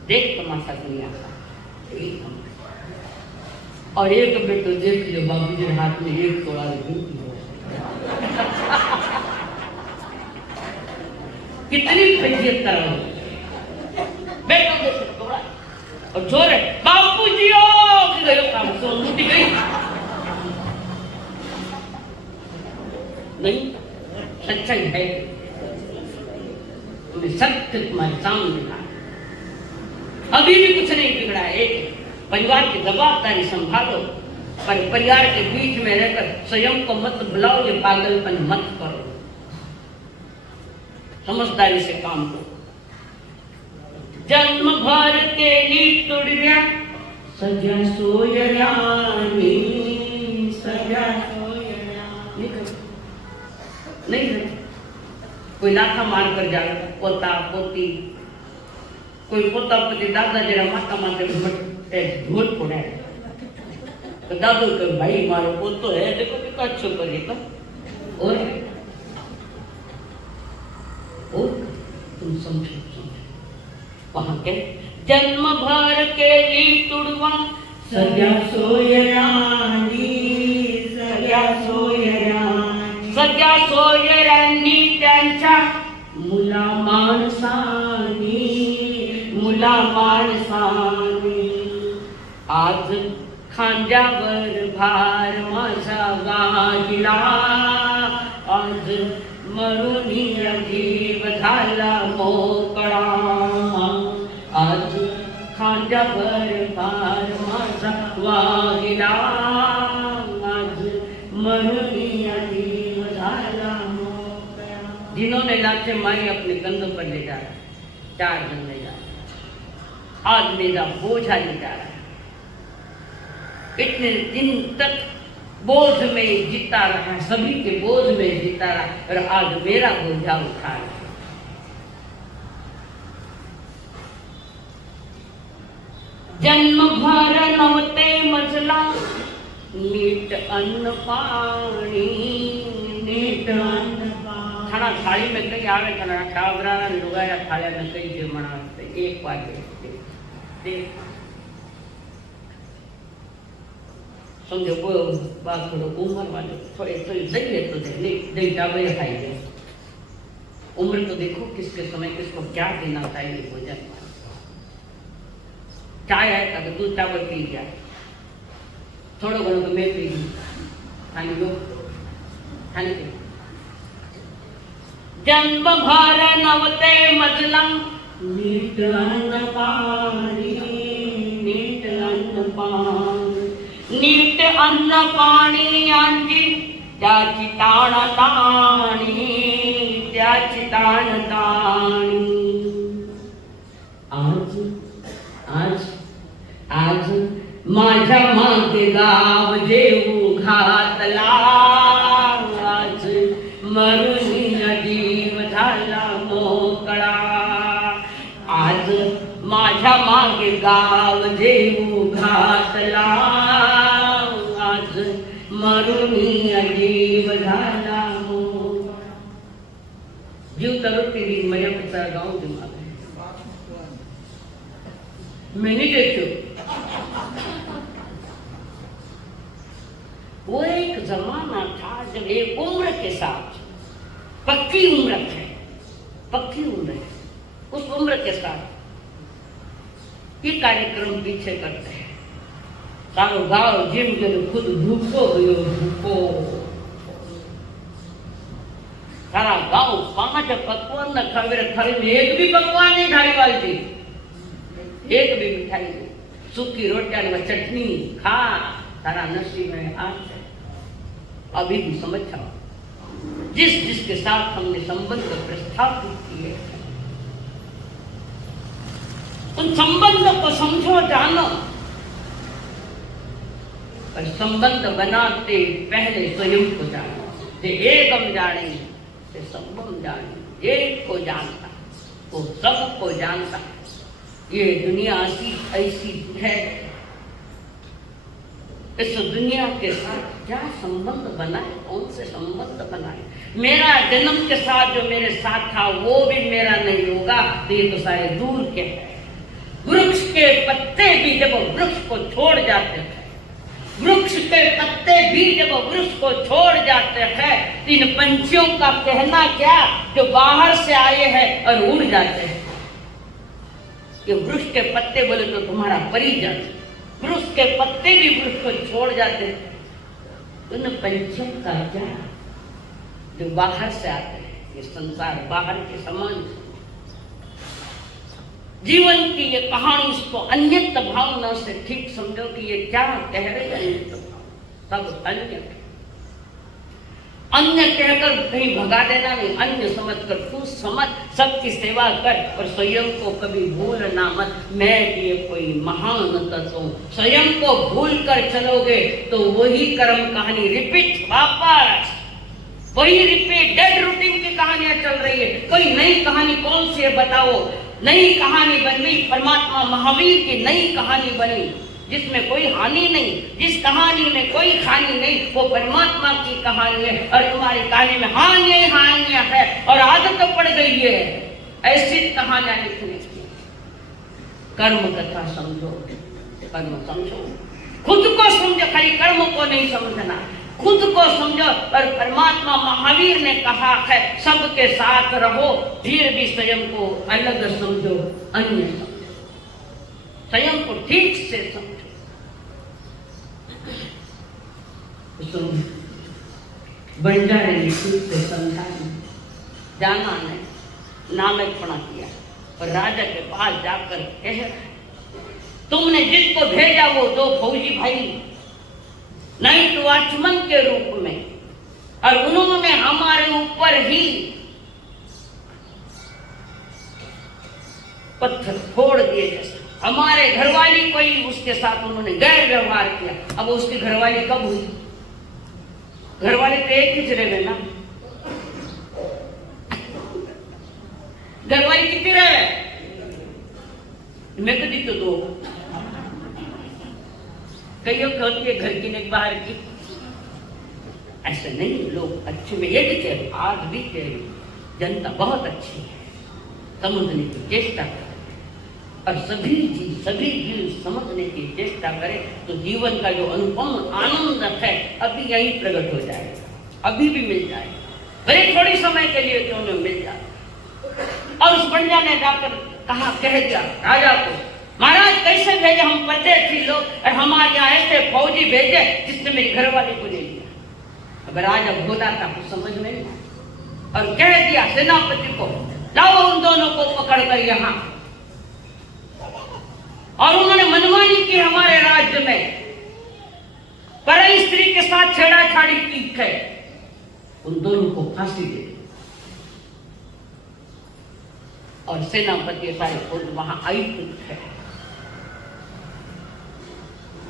देख तमाशा दुनिया का और एक बेटो देख लियो बाबू जी हाथ में 1 तोड़ा कितनी फैजियत करो बेटो देख तोड़ा और जोर बापू जी की गयो काम सो मुटी गई नहीं सच्चाई है सत्य तुम्हारे सामने था अभी भी कुछ नहीं बिगड़ा एक परिवार की जवाबदारी संभालो पर परिवार के बीच में रहकर स्वयं को मत बुलाओ ये पागलपन मत करो समझदारी से काम करो जन्म भर के ही तुड़िया सजा सोयरानी सजा सोयरानी नहीं कोई लाथा मार कर जाए पोता पोती कोई पोता पोती दादा जरा माता माते ढोल फोड़ा तो दादू को भाई मारो पोतो है देखो कितना अच्छो करेगा और तुम समझो वहां के जन्म भर के ली तुड़वा सजा सोयरानी सजा सोयरानी सजा सोयरानी त्यांच्या मुला माणसानी आज खांद्यावर भार माझा गाजला आज मरुनिया जीव झाला मोकळा आज खांद्यावर भार माझा वागिला आज मरुनिया जीव झाला मोकळा जिन्होंने लाचे माई अपने कंधों पर ले जा रहा 4 दिन ले जा रहा आज मेरा बोझा ले जा रहा इतने दिन तक बोझ में जीता रहा सभी के बोझ में जीता रहा और आज मेरा बोझा उठा रहा जन्म भर नवते मजला नीट अन्न पाणी नीट अन्न खाना थाली में कई आवे खाना कावरा लुगाया थालिया में कई जमणा एक वाटे देख समझो वो बात थोड़ा उम्र वाले थोड़े तो दही ले तो दे नहीं दही चावल खाइए उम्र तो देखो किसके समय किसको क्या देना चाहिए भोजन चाय आए तो दूध चावल पी गया थोड़ा घणो तो मैं पी गई खाने लो खाने के जन्म भर नवते मजला नीट अन्न पाणी नीट अन्न पाणी नीट अन्न पाणी यांची त्याची ताण ताणी आज आज माझ्या मागे गाव जेऊ घातला, आज मरुनी जीव झाला मोकळा, आज माझ्या मागे गाव जेऊ घातला, आज मरुनी जीव झाला मोकळा। जीव करो तेरी मैं अपना गाँव दिमाग मैंने देखो वो एक जमाना था जब एक उम्र के साथ, पक्की उम्र है, पक्की उम्र है, उस उम्र के साथ ये कार्यक्रम पीछे करते हैं। सारो गाँव जिम के खुद भूखो गयो, भूखो सारा गाँव 5 पकवान न खावे, थाली में एक भी पकवान नहीं थाली वाली थी, एक भी मिठाई नहीं, सूखी रोटियां व चटनी खा, तारा नसीब में आज है। अभी भी समझ आओ जिस जिसके साथ हमने संबंध प्रस्थापित किए, उन संबंधों को समझो, जानो, पर संबंध बनाते पहले स्वयं को जानो। जे एकम जाने ते सबम जाने, एक को जानता वो सबको जानता। ये दुनिया ऐसी है, इस दुनिया के साथ क्या संबंध बनाए, कौन से संबंध बनाए। मेरा जन्म के साथ जो मेरे साथ था वो भी मेरा नहीं होगा, तो ये तो सारे दूर के हैं। वृक्ष के पत्ते भी जब वृक्ष को छोड़ जाते हैं, वृक्ष के पत्ते भी जब वृक्ष को छोड़ जाते हैं, तो इन पंछियों का कहना क्या जो बाहर से आए हैं और उड़ जाते हैं। कि वृक्ष के पत्ते बोले तो तुम्हारा परिजन, वृक्ष के पत्ते भी वृक्ष को छोड़ जाते हैं। उन पंछियों का क्या जो बाहर से आते हैं, ये संसार बाहर के समान। जीवन की ये कहानी, इसको अन्यत भावना से ठीक समझो कि ये क्या कह रहे हैं। अन्यत भाव सब अन्य कहकर कहीं भगा देना नहीं, अन्य समझकर तू समझ, सबकी सेवा कर और स्वयं को कभी भूलना मत। मैं ये कोई महान तत्व हूं, स्वयं को भूल कर चलोगे तो वही कर्म कहानी रिपीट, वापस वही रिपीट, डेड रूटीन की कहानियां चल रही है। कोई नई कहानी कौन सी है बताओ। नई कहानी बन गई परमात्मा महावीर की नई कहानी बनी, जिसमें कोई हानि नहीं, जिस कहानी में कोई हानि नहीं, वो परमात्मा की कहानी है। और तुम्हारी कहानी में हानियां है और आदत तो पड़ गई है ऐसी कहानियां लिखने की। कर्म कथा समझो, कर्म समझो, खुद को समझो, खाली कर्म को नहीं समझना, खुद को समझो। और परमात्मा महावीर ने कहा है सबके साथ रहो, फिर भी स्वयं को अलग समझो, अन्य समझो, स्वयं को ठीक से समझो। बंजारे ने खुद से समझाया, जाना नहीं, नालायकपना किया और राजा के पास जाकर कह, तुमने जिसको भेजा वो 2 फौजी भाई नाइट वॉचमैन के रूप में, और उन्होंने हमारे ऊपर ही पत्थर फोड़ दिए, जैसे हमारे घरवाली कोई उसके साथ उन्होंने गैर व्यवहार किया। अब उसकी घरवाली कब हुई? घरवाली तो एक ही रहे ना, घरवाली कितनी रहे? मैं तो दी तो 2, कईयों की होती है घर की ने बाहर की। ऐसा नहीं, लोग अच्छे में ये भी कह रहे, आज भी कह रही, जनता बहुत अच्छी है, समझने की चेष्टा करे और सभी चीज समझने की चेष्टा करे तो जीवन का जो अनुपम आनंद है अभी यही प्रकट हो जाएगा, अभी भी मिल जाएगा, भले थोड़ी समय के लिए क्यों न मिल जाए। और उस बंजा ने जाकर कहा, कह दिया राजा को, महाराज कैसे भेजे, हम परदेसी लोग और हमारे यहाँ ऐसे फौजी भेजे जिसने मेरी घरवाली को ले लिया। अब राजा भोला था, कुछ समझ में नहीं, और कह दिया सेनापति को, लाओ उन दोनों को पकड़ कर यहाँ। और उन्होंने मनमानी की हमारे राज्य में, पर स्त्री के साथ छेड़ाछाड़ी की है, उन दोनों को फांसी दे। और सेनापति सारे खुद वहां आयुक्त है,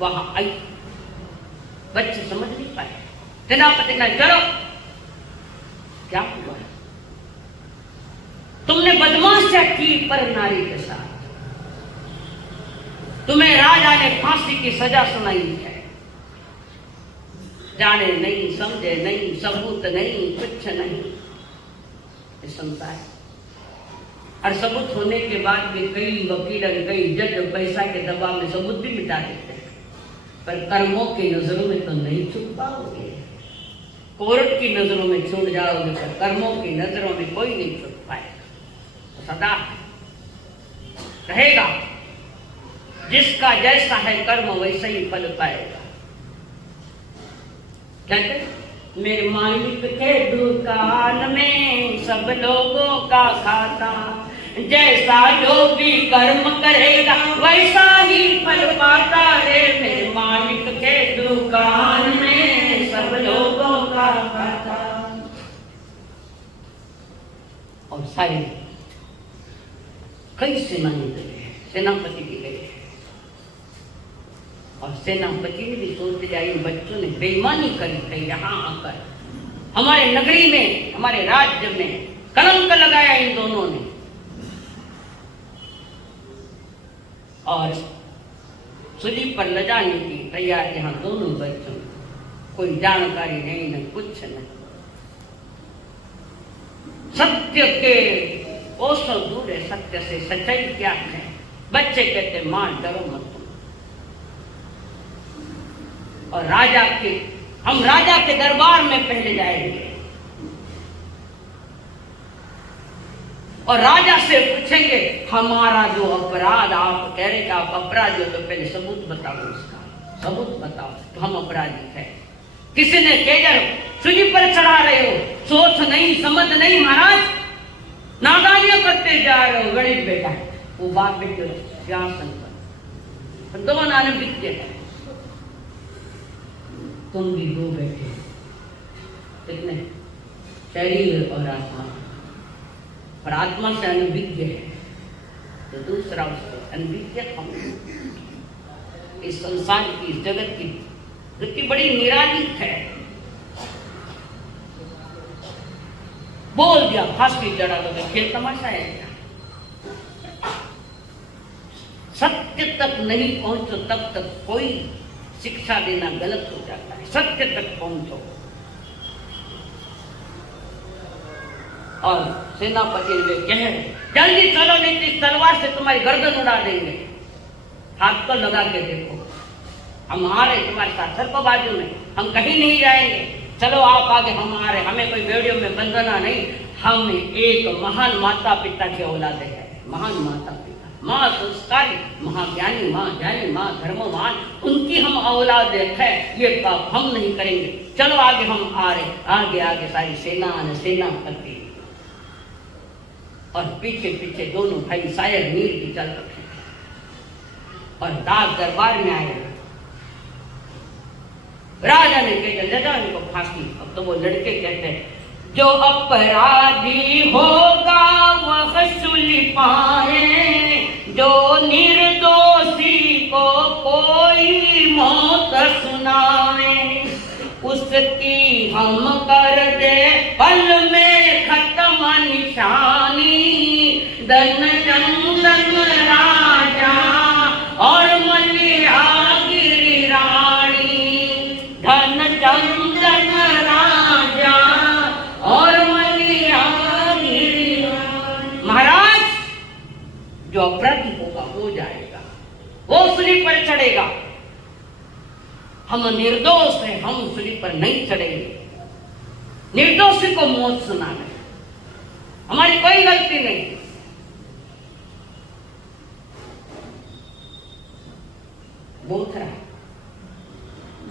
वहां आई। बच्चे समझ नहीं पाए। सेनापति ने चलो क्या हुआ? तुमने बदमाशियां की पर नारी के साथ, तुम्हें राजा ने फांसी की सजा सुनाई है। जाने नहीं, समझे नहीं, सबूत नहीं, कुछ नहीं। सुनता है और सबूत होने के बाद भी कई वकील और कई जज पैसा के दबाव में सबूत भी मिटा देते हैं, पर कर्मों की नजरों में तो नहीं छूट पाओगे। कोर्ट की नजरों में छूट जाओगे, पर कर्मों की नजरों में कोई नहीं छूट पाएगा। तो सदा रहेगा, जिसका जैसा है कर्म वैसा ही फल पाएगा। कहते मेरे मालिक के दुकान में सब लोगों का खाता, जैसा जो भी कर्म करेगा वैसा ही फल पाता रे। मेरे मालिक के दुकान में सब लोगों का खाता। और सारी कई सेनानी गए, सेनापति भी गए, और सेनापति ने भी सोच लिया इन बच्चों ने बेईमानी करी है, यहाँ आकर हमारे नगरी में, हमारे राज्य में कलंक लगाया इन दोनों ने। और सूली पर ले जाने की तैयार यहाँ दोनों बच्चों, कोई जानकारी नहीं, न कुछ नहीं। सत्य के कोसों दूर है, सत्य से सच्चाई क्या है। बच्चे कहते मां डरो मत, और राजा के, हम राजा के दरबार में पहले जाएंगे और राजा से पूछेंगे हमारा जो अपराध आप कह रहे कि आप अपराधी हो, तो पहले सबूत बताओ, इसका सबूत बताओ तो हम अपराधी है। किसी ने केजर सूली पर चढ़ा रहे हो, सोच नहीं समझ नहीं महाराज, नादानियां करते जा रहे हो। गणित बेटा वो बात बेटे सिंहासन पर दो नाने बिकते हैं, तुम भी दो बैठे, कितने शरीर और आत्मा, और आत्मा से अनभिज्ञ है तो दूसरा उसको अनभिज्ञ हम। इस संसार की, इस जगत की वृत्ति बड़ी निराली है। बोल दिया फांसी चढ़ा दो, खेल तमाशा है क्या? सत्य तक नहीं पहुंचो तब तक कोई शिक्षा देना गलत हो जाता है। सत्य तक पहुंचो। और सेनापति ने कहे जल्दी चलो, नहीं तो इस तलवार से तुम्हारी गर्दन उड़ा देंगे। हाथ तो लगा के देखो, हम आ रहे तुम्हारे साथ, सर को बाजू में, हम कहीं नहीं जाएंगे। चलो आप आगे, हम आ रहे, हमें कोई वीडियो में बंधना नहीं। हम एक महान माता पिता की औलाद है, महान माता पिता, माँ संस्कारी, महाज्ञानी, माँ ज्ञानी, माँ धर्मवान, उनकी हम औलाद है। ये पाप हम नहीं करेंगे। चलो आगे, हम आ रहे। आगे आगे सारी सेनापति और पीछे पीछे दोनों भाई शायर नीर की चल रखे और दास दरबार में आए। राजा ने कहा जजा इनको फांसी। अब तो वो लड़के कहते हैं जो अपराधी होगा वह सूली पाए, जो निर्दोषी को कोई मौत सुनाए, उसकी हम कर दे पल में खत्म निशानी। धन चंदन राजा और मलिया गिरी रानी, धन चंदन राजा और मलिया गिरी रानी। महाराज जो अपराधी होगा हो जाएगा, वो सूली पर चढ़ेगा। हम निर्दोष हैं, हम सूली पर नहीं चढ़ेंगे। निर्दोषी को मौत सुनाना, हमारी कोई गलती नहीं। बहुत रहा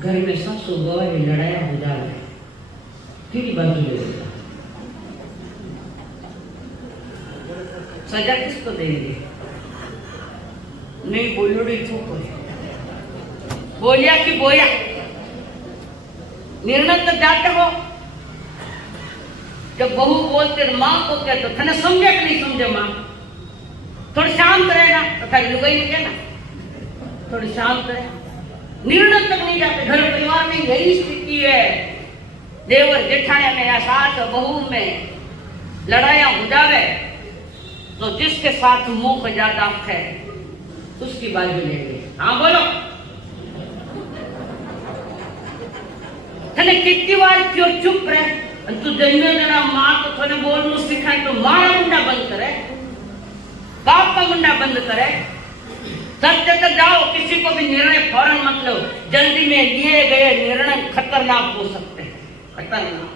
घर में सासू गौर लड़ाया हो जा रहा है, फिर बाजू ले लेगा। सजा किसको देंगे? नहीं बोलूड़ी चुप हो, बोलिया कि बोया, निर्णय तो जाते हो। जब बहू बोलते माँ को कहते तो थने समझे कि नहीं समझे माँ, थोड़ी शांत रहना, तो थारी लुगाई ने कहना थोड़ी शांत रहे। निर्णय तक नहीं जाते। घर परिवार में यही स्थिति है। देवर जेठाने में या सास बहू में लड़ाइयां हो जावे तो जिसके साथ मुंह ज्यादा है उसकी बाजू लेंगे। हाँ बोलो, तने कितनी बार क्यों चुप रहे? तू जन्मे देना माँ तो थोड़े बोलना सिखाए तो माँ का मुंडा बंद करे, बाप का मुंडा बंद करे। सत्य तक जाओ, किसी को भी निर्णय फौरन मत लो। जल्दी में लिए गए निर्णय खतरनाक हो सकते हैं, खतरनाक।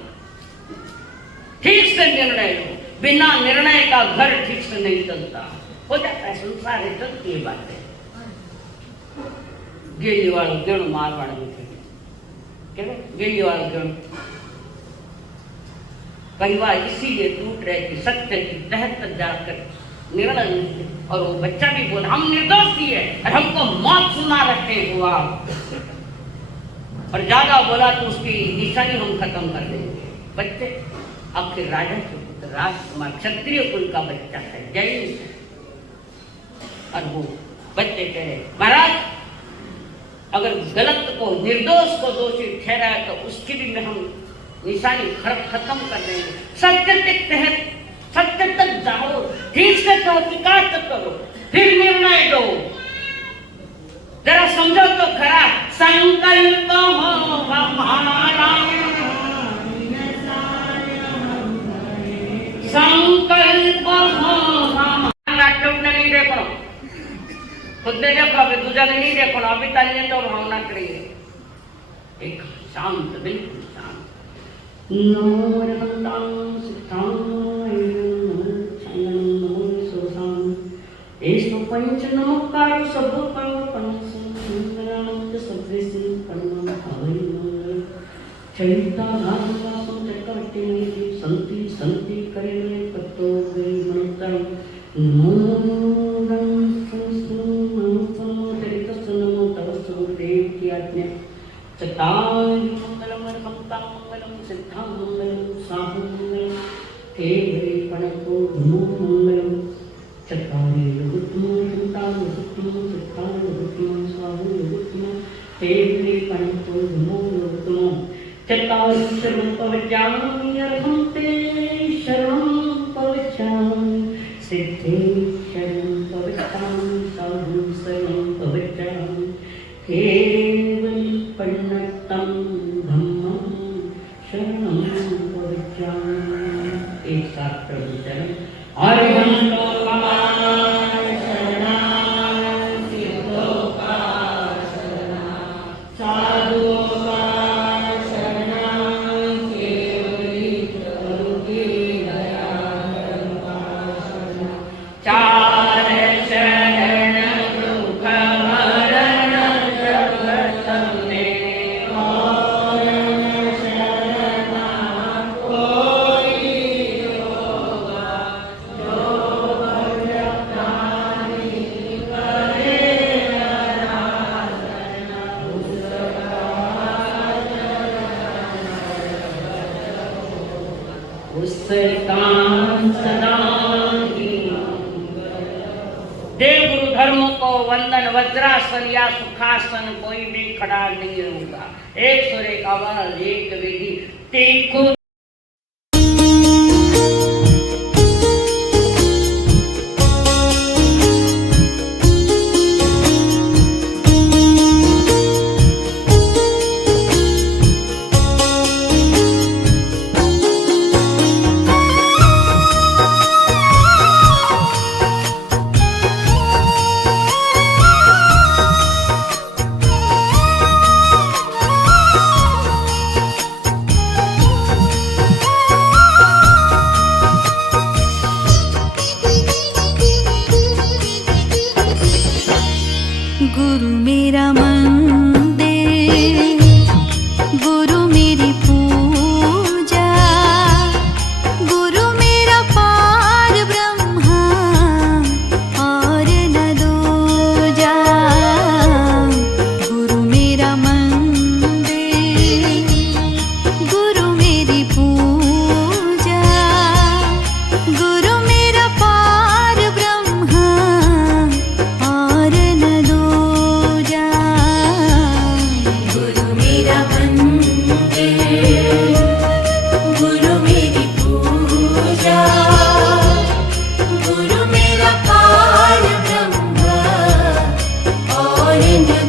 ठीक से निर्णय लो, बिना निर्णय का घर ठीक से नहीं चलता। हो जाता है, संसार है, चलती है बातें। गेली वालों गेणु मारवाड़ में थे, गेली वालों गेणु परिवार इसीलिए टूट रहे कि सत्य की तह तक जाकर निर्णय नहीं। और वो बच्चा भी बोला हम निर्दोष ही है और हमको मौत सुना रखे हुआ, और ज्यादा बोला तो उसकी निशानी हम खत्म कर देंगे। बच्चे आखिर राजा के पुत्र, राजकुमार, क्षत्रिय कुल का बच्चा है, जैन। और वो बच्चे कह रहे महाराज अगर गलत को, निर्दोष को दोषी ठहराया तो उसकी भी हम निशानी खत्म कर देंगे। सत्य के तहत सत्य तक जाओ, ठीक से तहकीकात करो, फिर निर्णय दो। जरा समझो तो खरा। संकल्प हो हमारा, संकल्प हो हमारा। नहीं देखो, खुद ने देखो, अभी दूसरा नहीं देखो, अभी ताली तो भावना करिए। एक शांत, बिल्कुल शांत। नमो रघुनाथाय सिद्धाय नमो सोसाम। ऐसो पंच नमस्कार सब करो पंच मंगलानंद सबसे सिंह कर्म हरि मंगल। चैता भागवासो चक्रवर्ती में संति संति करे में पत्तो गई मंत्र। नमो नमो तव देव की आज्ञा। चताय मंगलम रमता मंगलम सिद्धां मंगलम साहु मंगलम। केवले पणको नमो मंगलम। चताय लघुत्तम चिंता लघुत्तम सिद्धां लघुत्तम साहु लघुत्तम। केवले पणको नमो लघुत्तम। चताय शरणं पवचामि अर्हन्ते शरणं पवचामि। सिद्धे शरणं पवचामि साधु शरणं पवचामि। केवल पन्नतम धम्मं शरणं पवचामि। एक साथ प्रभु चरण। अरहंतो कमाय शरणाय, सिद्धो का शरणाय, साधुओं का शरणाय, केवली प्रभु की दया का शरणाय। चार शरण दुख हरण जगत में, और शरणा कोई होगा जो भजतानि करे आराधना। उसका सदा ही देव गुरु धर्म को वंदन। वज्रासन या सुखासन कोई भी खड़ा नहीं होगा। एक सुर एक आवाज एक विधि। देखो पड़े न